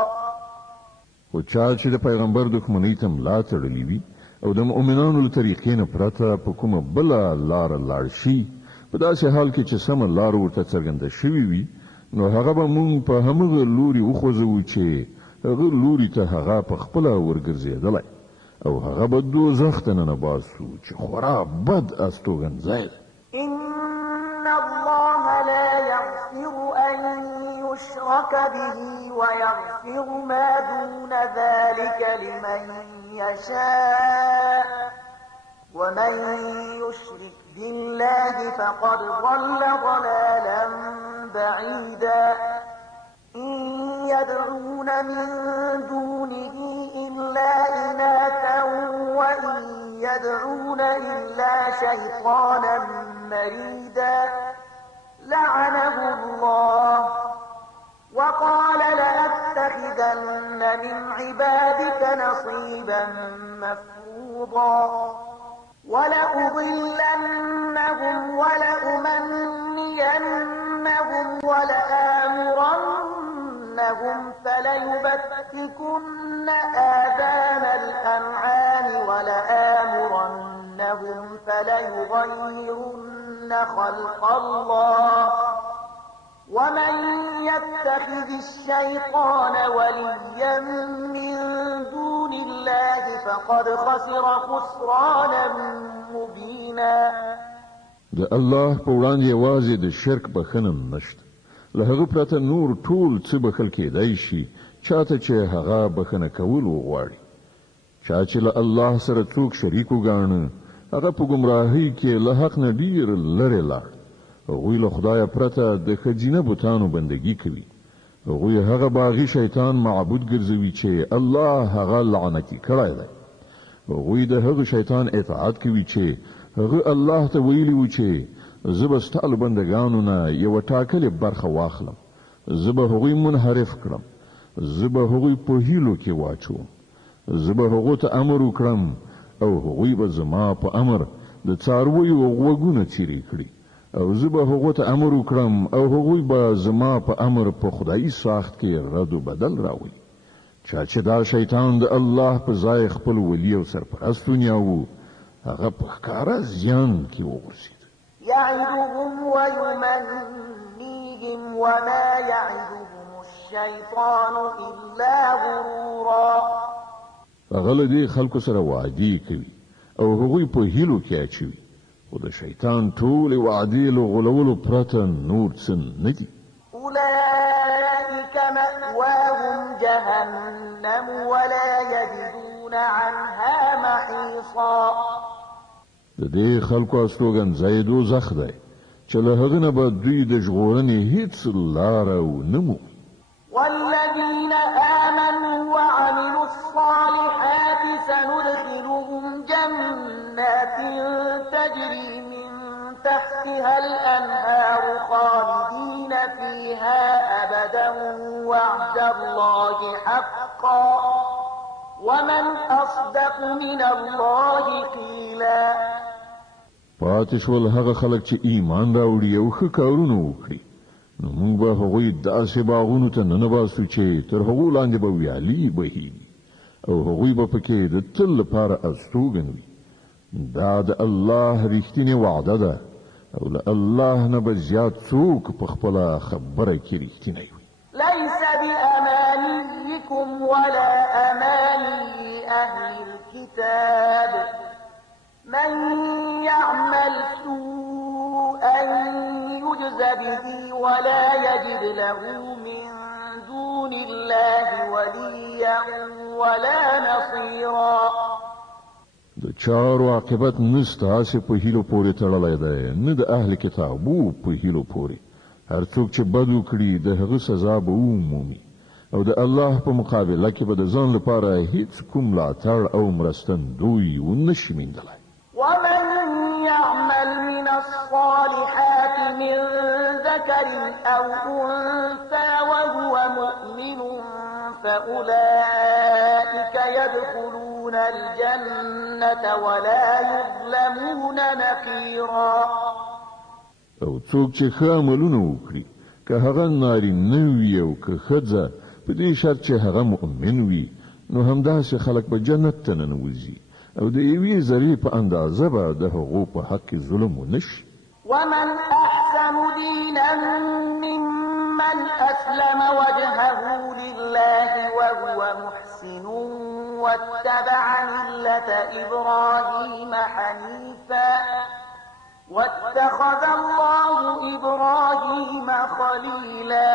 او چا چې د پیغمبر دښمنۍ ته ملا تړلې وي او د مؤمنانو له طریقې نه پرته په کومه بله لار لاړ شي، په داسې حال کې چې سمه لار ورته څرګنده شوې وي، نو هغه به مونږ په همغه لوري وخوځوو چې هغه لوري ته هغه په خپله ورګرځېدلی، او هغه به دوزخ ته ننباسو چې خورا بد استوګنځی دی. إن الله لا يغفر أن يشرك به ويغفر ما دون ذلك لمن يشاء ومن يشرك بالله فقد ضل ضلالا بعيدا. إن يدعون من دونه إلا إناثا وإن يدعون إلا شيطانا مريدا لعنه الله وقال لأتخذن من عبادك نصيبا مفروضا ولأضلنهم ولأمنينهم ولآمرنهم فليبتكن آذان الأنعام ولآمرنهم فليغيرن خلق الله ومن يتخذ الشيطان وليا من دون الله فقد خسر خسرانا مبينا. د الله په وړاندې یوازې د شرک بخښنه نشته، له هغه پرته نور ټول څه بخښل کېدای شي چاته چې هغه بخښنه کول وغواړي. چا چې له الله سره څوک شریک وګاڼه، هغه په ګمراهۍ کې له حق نه ډیر لرې لاړ. هغوی له خدایه پرته د ښځینه بتانو بندګي کوي. هغوی هغه باغي شیطان معبود ګرځوي چې الله هغه لعنتي کړی دی. هغوی د هغه شیطان اطاعت کوي چې هغه الله ته ویلي و چې زه به ستا له بندګانو نه یوه ټاکلې برخه واخلم، زه به هغوی منحرف کړم، زه به هغوی په هیلو کې واچوم، زه به هغو ته امر وکړم او هغوی به زما په امر د څارویو غوږونه څیرې کړي، او زه به هغو ته امر وکړم او هغوی به زما په امر په خدایي ساخت کې رد و بدل راولي. چا چې دا شیطان د الله په ځای خپل ولی او سرپرست ونیاوه، هغه په ښکاره زیان کې وغورځېد. يعدهم ويمنيهم وما يعدهم الشيطان إلا غرورا. هغه له دې خلکو سره وعدې کوي او هغوی په هیلو کې اچوي، خو د شیطان ټولې وعدې له غولولو پرته نور څه نه دي. أولئك مأواهم جهنم ولا يجدون عنها محيصا. د دې خلکو استوګنځی دوزخ دی چې له هغه نه به دوی د ژغورنې هیڅ لاره ونه مومي. والذين آمنوا وعملوا الصالحات سندخلهم جنات تجري من تحتها الأنهار خالدين فيها أبدا وعد الله حقا ومن أصدق من الله قيلا. پاتې شول هغه خلک چې ایمان راوړي او ښه کارونه وکړي، نو موږ به هغوی داسې باغونو ته ننباسو چې تر هغو لاندې به ویالې بهیږي او هغوی به پکې د تل لپاره استوګن وي. دا د الله رښتینې وعده ده او له الله نه به زیات څوک په خپله خبره کې رښتینی وي. ليس بأمانيكم ولا أماني أهل الكتاب من يعمل سوءا يجز به ولا يجد له من دون الله وليا ولا نصيرا. د چارو عاقبت نستاسې په هیلو پورې تړلی دی، نه د اهل کتابو په هیلو پورې. هر څوک چې بد وکړي د هغه سزا به ومومي، او د الله په مقابله کې به د ځان لپاره هیڅ کوم ملاتړ او مرستندوی ونشي موندلی. ومن يعمل من الصالحات من ذكر أو أنثى وهو مؤمن فأولئك يدخلون الجنة ولا يظلمون نقيرا. او څوک چې ښه عملونه وکړي، که هغه نارینه وي او که ښځه، په دې شرط چې هغه مؤمن وي، نو همداسې خلک به جنت ته ننوځي او د یوې ذرې په اندازه به د هغو په حق کې ظلم ونشي. ومن أحسن دينا ممن أسلم وجهه لله وهو محسن واتبع ملة إبراهيم حنيفا واتخذ الله إبراهيم خليلا.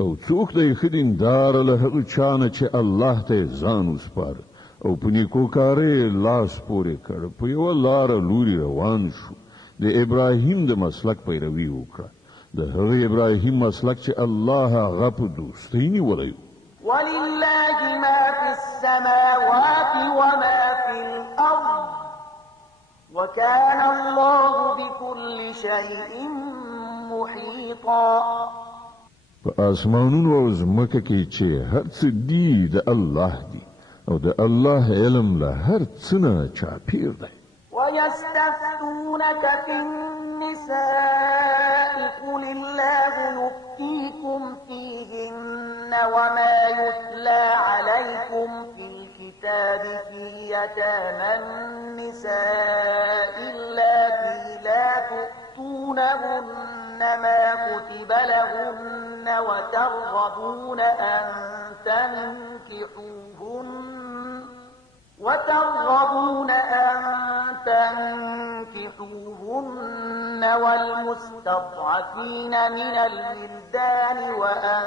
او څوک دی ښه دیندار له هغه چا نه چې الله ته ځان وسپاره او په نیکو کارې لاس پورې کړ، په یوه لاره لوري روان شو، د ابراهیم د مسلک پیروي وکړه، د هغه ابراهیم مسلک چې الله هغه په دوستۍ نیولی. ولله ما في السماوات وما في الأرض وكان الله بكل شيء محيطا. په اسمانونو او ځمکه کې چې هر څه دی د الله دی، او د الله علم له هر څه نه چاپیر دی. ويستفتونك في النساء قل الله يفتيكم فيهن وما يتلى عليكم في الكتاب في يتامى النساء اللاتي لا تؤتونهن ما كتب لهن وترغبون أن تنكحوهن والمستضعفين من الولدان وأن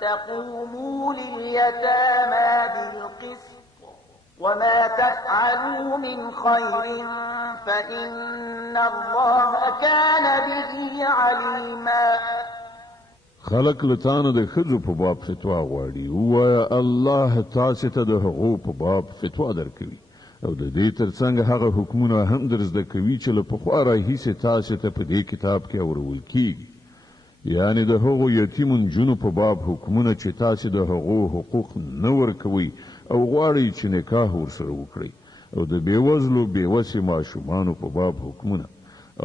تقوموا لليتامى بالقسط وما تفعلوا من خير فإن الله كان به عليما. خلق لتانه د ښځو په باب فتوا غواړي، ووایه الله تاسې ته د هغو په باب فتوا درکوي، او د دې ترڅنګ هغه حکمونه هم در زده کوي چې له پخوا راهیسې تاسې ته په دې کتاب کې اورول کیږي، یعنې د هغو یتیمو نجونو په باب حکمونه چې تاسې د هغو حقوق نه ورکوئ او غواړئ چې نکاح ورسره وکړئ، او د بېوزلو بېوسې ماشومانو په باب حکمونه.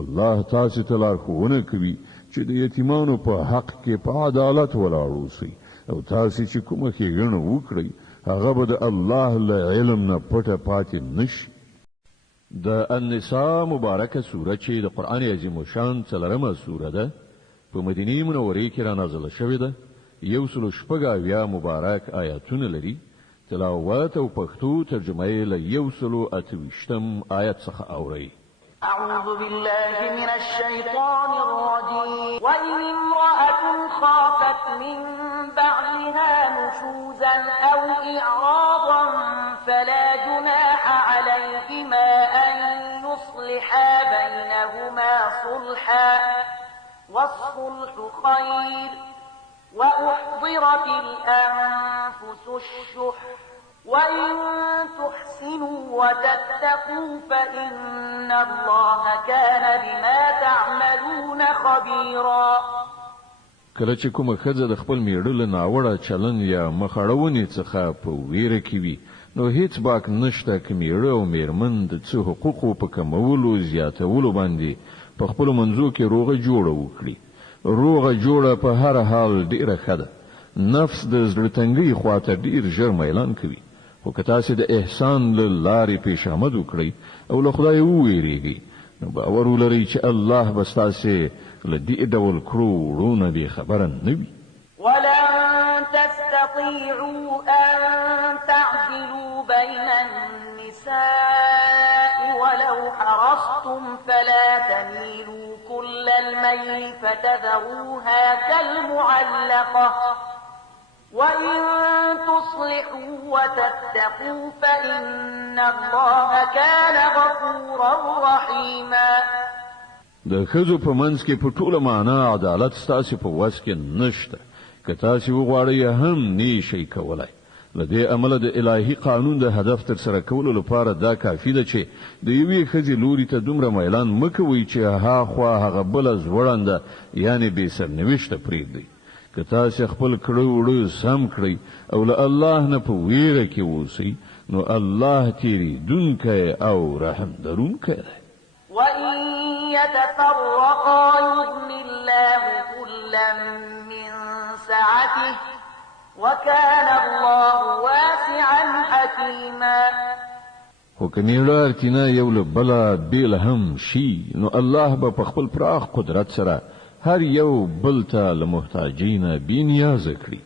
الله تاسې ته لارښوونه کوي چې د یتیمانو په حق کې په عدالت ولاړ اوسئ، او تاسې چې کومه ښېګڼه وکړئ هغه به د الله له علم نه پټه پاتې نشي. د النساء مبارکه سوره چې د قرآن عظیم الشان 4مه سوره ده، په مدینې منورې کې را نازله شوې ده، 186 مبارک آیاتونه لري. تلاوت او پښتو ترجمه یې له 128 آیت څخه اورئ. أعوذ بالله من الشيطان الرجيم. وإن امرأة خافت من بعلها نشوزا أو إعراضا فلا جناح عليهما أن يصلحا بينهما صلحا والصلح خير وأحضرت الأنفس الشح وإن تحسنوا وتتقوا فإن الله كان بما تعملون خبيرا. کله چې کومه ښځه د خپل میړه له ناوړه چلن یا مخاړونې څخه په ویره کې وي، نو هیڅ باک نشته که میړه او میرمن د څه حقوقو په کمولو زیاتولو باندې په خپلو منځو کې روغه جوړه وکړي. روغه جوړه په هر حال ډیره ښه ده. نفس د زړه تنګۍ خواته ډیر ژر میلان کوي، خو که تاسې د احسان له لارې پیشامد وکړئ او له خدای وویریږئ، نو باور ولرئ چې الله به ستاسې له دې ډول کړو وړو نه بېخبره نه وي. ولن تستطيعوا أن تعدلوا بين النساء ولو حرصتم فلا تميلوا كل الميل فتذروها كالمعلقة وإن تصلحوا وتتقوا فإن الله كان غفورا رحيما. د ښځو په منځ کې په ټوله معنا عدالت ستاسو په وس کې نشته. که تاسو وغواړئ هم نشئ کولای. لدې عمل د الهي قانون د هدف تر سره کولو لپاره دا کافی ده چې د یوې ښځې لوري ته دومره میلان مکوئ چې هغه بل زوړنده یعنی بې سرنوشته پرېږدئ. که تاسو خپل کړو وړو سم کړئ او له الله نه په ویره کې اوسئ نو الله تیریدونکی او رحم درونکی دی. وإن يتفرقا يغن الله كلا من سعته وكان الله واسعا حكيما. خو که نیړه اړتینا یو له بله بیل هم شي نو الله به په خپل پراخ قدرت سره هر یو بل ته له محتاجینه بې نیازه کړي.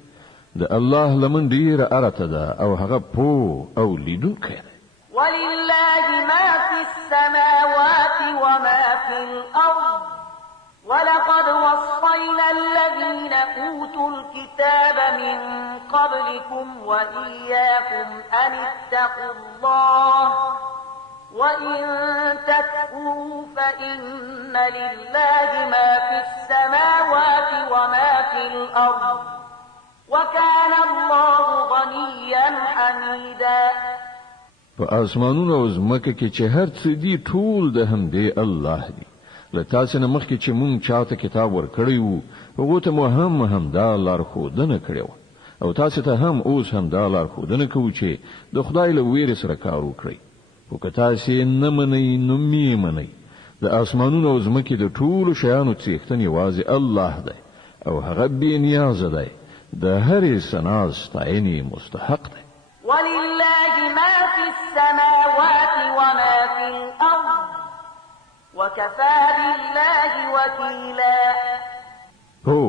د الله لمن ډیره ارته ده او هغه پوه او لیدونکی دی. ولله ما في السماوات وما في الأرض ولقد وصينا الذين أوتوا الكتاب من قبلكم وإياكم أن اتقوا الله وإن تكفروا فإن لله ما في السماوات وما في الأرض وكان الله غنيا حميدا. په اسمانونو او ځمکه کې چې هر څه دي ټول د همدې الله دی. له تاسو نه مخکې چې مونږ چاته کتاب ورکړی وو هغه ته مو همدا لارښودنه کړې وه او تاسو ته هم اوس همدا لارښودنه کوو چې د خدای له ویرې سره کار وکړئ. خو که تاسو نه منئ نو مې منئ. د اسمانونو او ځمکې د ټولو شیانو څښتن یوازې الله دی او هغه بې نیازه دی. د هرې ثنا ستاینې مستحق دی. ولله ما في السماوات وما في الأرض وكفى بالله وكيلا. هو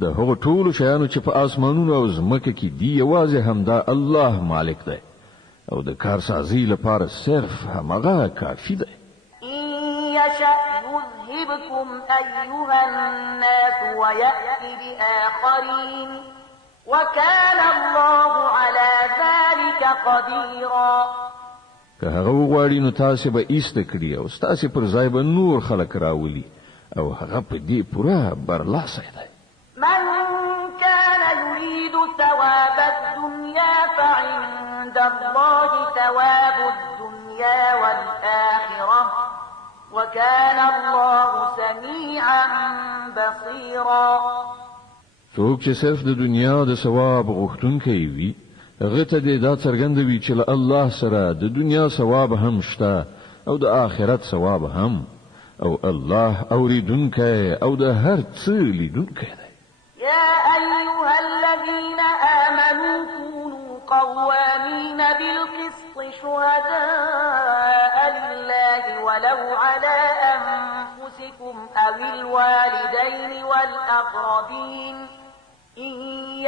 د هغو ټولو شیانو چې په اسمانونو او ځمکه کې دي یوازې همدا الله مالک دی او د کارسازي لپاره صرف همغه کافی دی. إن يشأ يذهبكم أيها الناس ويأتي بآخرين وكان الله على ذلك قديرا. که هغه وغواړي نو تاسو به ایسته کړي او تاسو پر ځای به نور خلک راولي او هغه په دې پوره برلاسه دی. من كان يريد ثواب الدنيا فعند الله ثواب الدنيا والآخرة وكان الله سميعا بصيرا. څوک چې صرف د دنیا د ثواب غوښتونکی وي هغه ته دا څرګنده وي چې له الله سره د دنیا ثواب هم شته او د آخرت ثواب هم او الله اوریدونکی او د هر څه لیدونکی دی. يا أيها الذين آمنوا كونوا قوامين بالقسط شهداء لله ولو على أنفسكم أو الوالدين والأقربين إن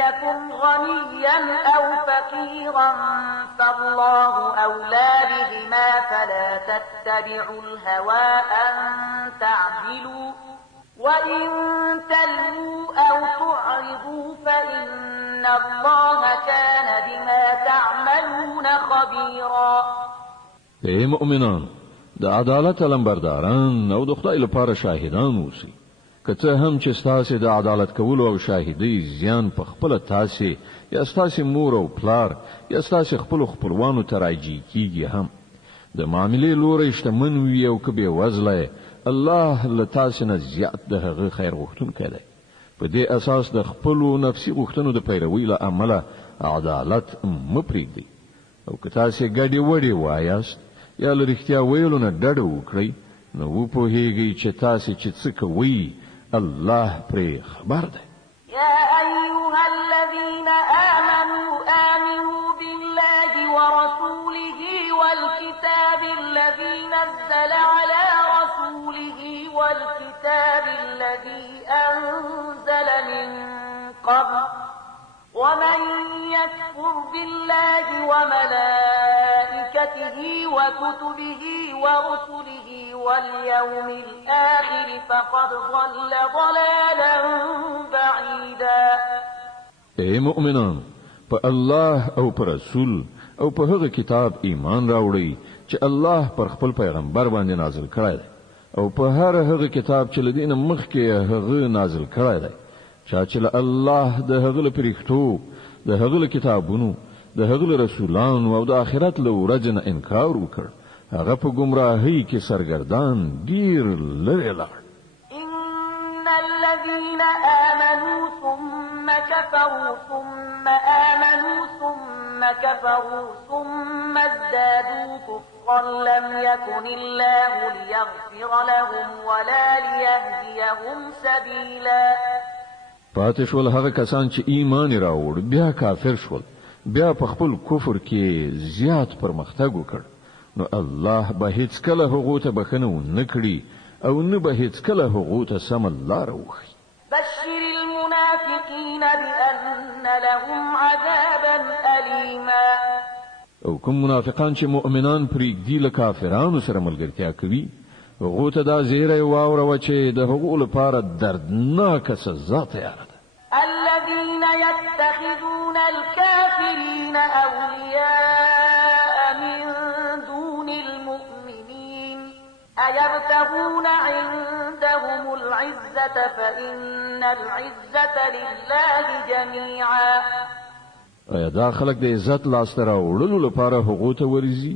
يكن غنيا أو فقيرا فالله أولى بهما فلا تتبعوا الهوى أن تعدلوا وإن تلووا أو تعرضوا فإن الله كان بما تعملون خبيرا. اے مؤمنان د عدالت لمبرداران او د خدای لپاره شاهدان اوسئ. که څه هم چې تاسو د عدالت کولو او شاهدۍ زیان په خپل تاسو یا تاسو مور او پلار یا تاسو خپل خپلوانو ته راځي کیږي هم د معاملې لوري شتمن وي او کبه وزله الله له تاسو نه زیات د هغه خیر غوښتونکی دی. په دې اساس د خپل نفسي غوښتنو د پیروي له عمله عدالت مپریږدي او که تاسو ګډي وډي وایاست یا لريختیا ویلو نه ډډه وکړئ نو و په هیږي چې تاسو چې څه کوي الله پرې خبر دی. يا أيها الذين آمنوا بالله ورسوله والكتاب الذي نزل على رسوله والكتاب الذي أنزل من قبل ومن يكفر بالله وملائكته وكتبه ورسله واليوم الآخر فقد ضل ضلالا بعيدا. اے مؤمنان په الله او پر رسول او په هغه کتاب ایمان راوړئ چې الله پر خپل پیغمبر باندې نازل کړی دی او په هر هغه کتاب چې لدین مخکې هغه نازل کړی دی چې الله د هغه پرښتو د هغه کتابونو د هغه رسولانو او د آخرت له ورځې نه انکار وکړ هغه په گمراهۍ کې سرګردان ډیر لري لاړ. ان الذين آمنوا ثم كفروا ثم آمنوا ثم كفروا ثم ازدادوا كفرا لم يكن الله ليغفر لهم ولا ليهديهم سبيلا. پاتې شول هغه کسان چې ایمان راوړ بیا کافر شول بیا په خپل کفر کې زیات پرمختګ وکړ نو الله به هیڅ کله هغه ته بخنه نه کړي او نه به هیڅ کله هغه ته سم الله راوخي. بشر المنافقين بأن لهم عذابا أليما. او کوم منافقان چې مؤمنان پرېږدي له کافرانو سره ملګرتیا کوي هغه ته دا زیری واوروه چې د هغو لپاره دردناکه سزا تیاره ده. الذين يتخذون الكافرين أولياء من دون المؤمنين أيبتغون عندهم العزة فإن العزة لله جميعا. ایا دا خلک د عزت لاسته راوړلو لپاره هغو ته ورځي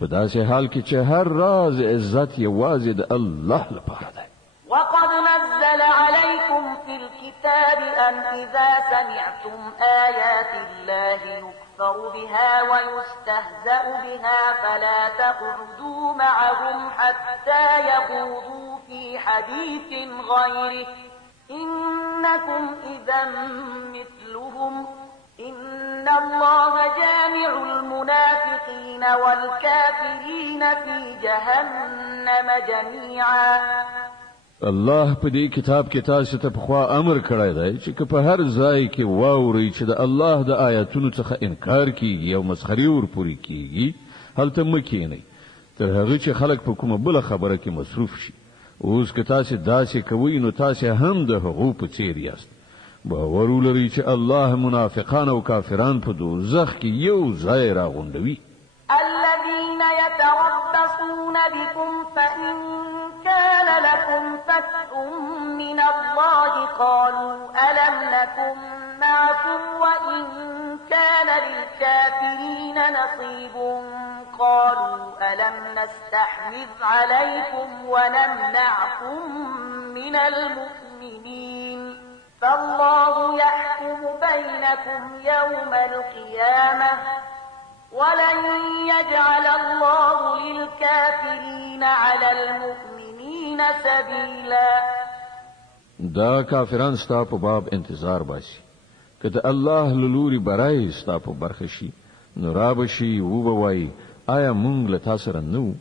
په داسې حال کې چې هر راز عزت یوازې د الله لپاره ده. وقد نزل عليكم في الكتاب أن إذا سمعتم آيات الله يكفر بها ويستهزأ بها فلا تقعدوا معهم حتى يخوضوا في حديث غيره إنكم إذا مثلهم إن الله جامع المنافقين والكافرين في جهنم جميعا. الله په دې کتاب کې تاسو ته په خوا امر کړی دی چې په هر ځای کې واوري چې د الله د آیاتونو څخه انکار کیږي او مسخري ورپوري کیږي هلته مکینی تر هغه چې خلک په کومه بل خبره کې مصروف شي. اوس که تاسو داسې کوئ نو تاسو هم د هغو په څیر یاست. باور ولرئ چې الله منافقان او کافران په دوزخ کې یو ځای راغونډوي. الذين يتربصون بكم فإن كان لكم فتح من الله قالوا ألم نكن معكم وإن كان للكافرين نصيب قالوا ألم نستحوذ عليكم ونمنعكم من المؤمنين فالله يحكم بينكم يوم القيامة ولن يجعل الله للكافرين على المؤمنين سبيلا. دا کافران ستا په باب انتظار باسي کله الله لوري برای ستا په برخه شي نو را بشي و بوي آیا مونږ له تاسو سره نو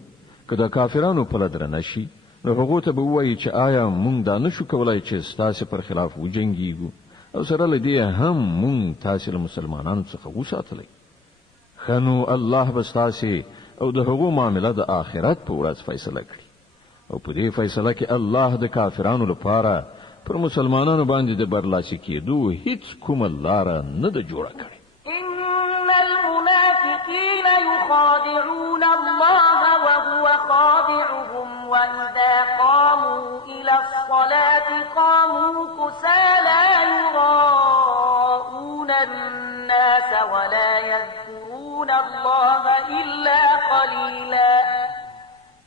کله کافرانو په لدر نشي نو هغه ته به وایي چې آیا مونږ دا نشو کولای چې ستاسو پر خلاف وجنګیږو او سره لدی هم مونږ تاسو له مسلمانانو څخه وساتلای. خنو الله بستاسي او د هغو معاملې د آخرت په ورځ فیصله کړي او په دې فیصله کې الله د کافرانو لپاره پر مسلمانانو باندې د برلاسي کېدو هیڅ کومه لار نه ده جوړه کړې. ان المنافقين يخادعون الله وهو خادعهم واذا قاموا الى الصلاه قاموا كسالى يراءون الناس ولا يذكرون الله إلا قليلا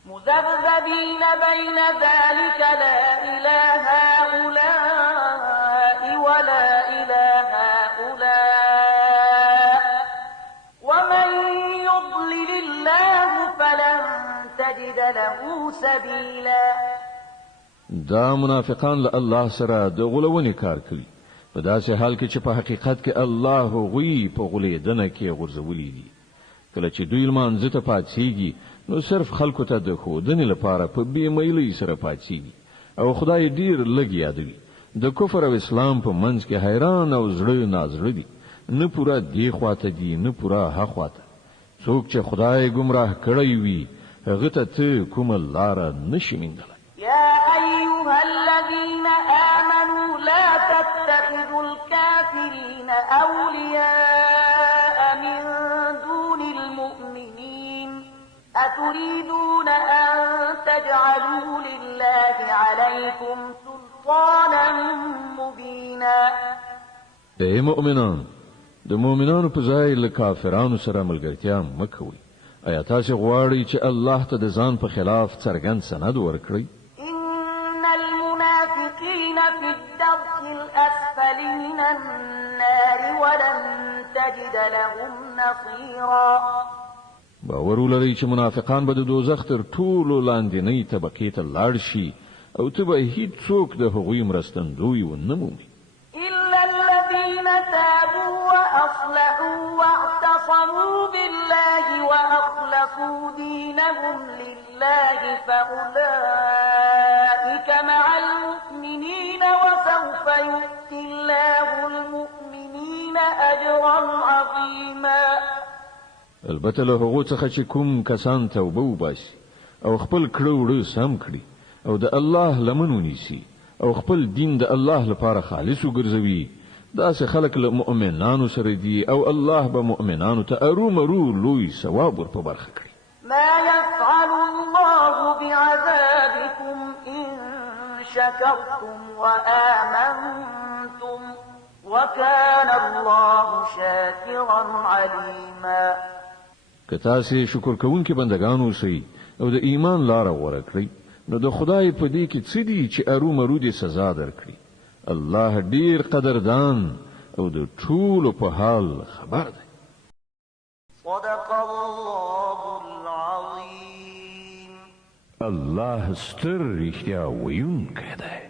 مذبذبين بين ذلك لا إلى هؤلاء ولا إلى هؤلاء ومن يضلل الله فلن تجد له سبيلا. دا منافقان له الله سره د غلونې کار کوي په داسې حال کې چې په حقیقت کې الله غوی په غلیدنه کې غرزولي دي. کله چې دوی لمانځه ته پاتېږي نو صرف خلکو ته د خودنې لپاره په بې میلۍ سره پاتېږي او خدای ډیر لږ یادوي. د کفر او اسلام په منځ کې حیران او زړه نازړه دي نه پورا دی خواته دي نه پورا ها خواته. څوک چې خدای گمراه کړی وي هغه ته کومه لار نشي موندلی. يا أيها الذين آمنوا لا تتخذوا الكافرين أولياء من دون المؤمنين أتريدون أن تجعلوا لله عليكم سلطانا مبينا. اے مؤمنان، د مؤمنانو په ځای له کافرانو سره ملګرتیا مه کوئ. آیا تاسو غواړئ چې الله ته د ځان په خلاف څرګند سند ورکړئ؟ إن المنافقين في الدرك الأسفل من النار ولن تجد لهم نصيرا. باور ولرئ چې منافقان به د دوزخ تر ټولو لاندنۍ طبقې ته لاړ شي او ته به هیڅوک د هغوی مرستندوی ونه مومي. إلا الذين تابوا وأصلحوا واعتصموا بالله وأخلصوا دينهم لله فأولئك مع المؤمنين وسوف يؤتي الله المؤمنين أجرا عظيما. البته له هغو څخه چې کوم کسان توبه وباسي او خپل کړه وړه سم کړي او د الله لمن ونیسي او خپل دین د الله لپاره خالص وګرځوي، داسې خلک له مؤمنانو سره دي او الله به مؤمنانو ته ارومرو لوی ثواب ور په برخه کړي. ما يفعل الله بعذابكم إن شكرتم وآمنتم وكان الله شاكرا عليما. که تاسې شکر کوونکي بندگان اوسئ او د ایمان لاره غوره کړئ، نو د خدای په دې کې څه دي چې ارومرو دې سزا درکړي. الله ډیر قدردان او د ټولو په حال خبر دی. صدق الله العظيم. الله ستر رښتیا ویونکی دی.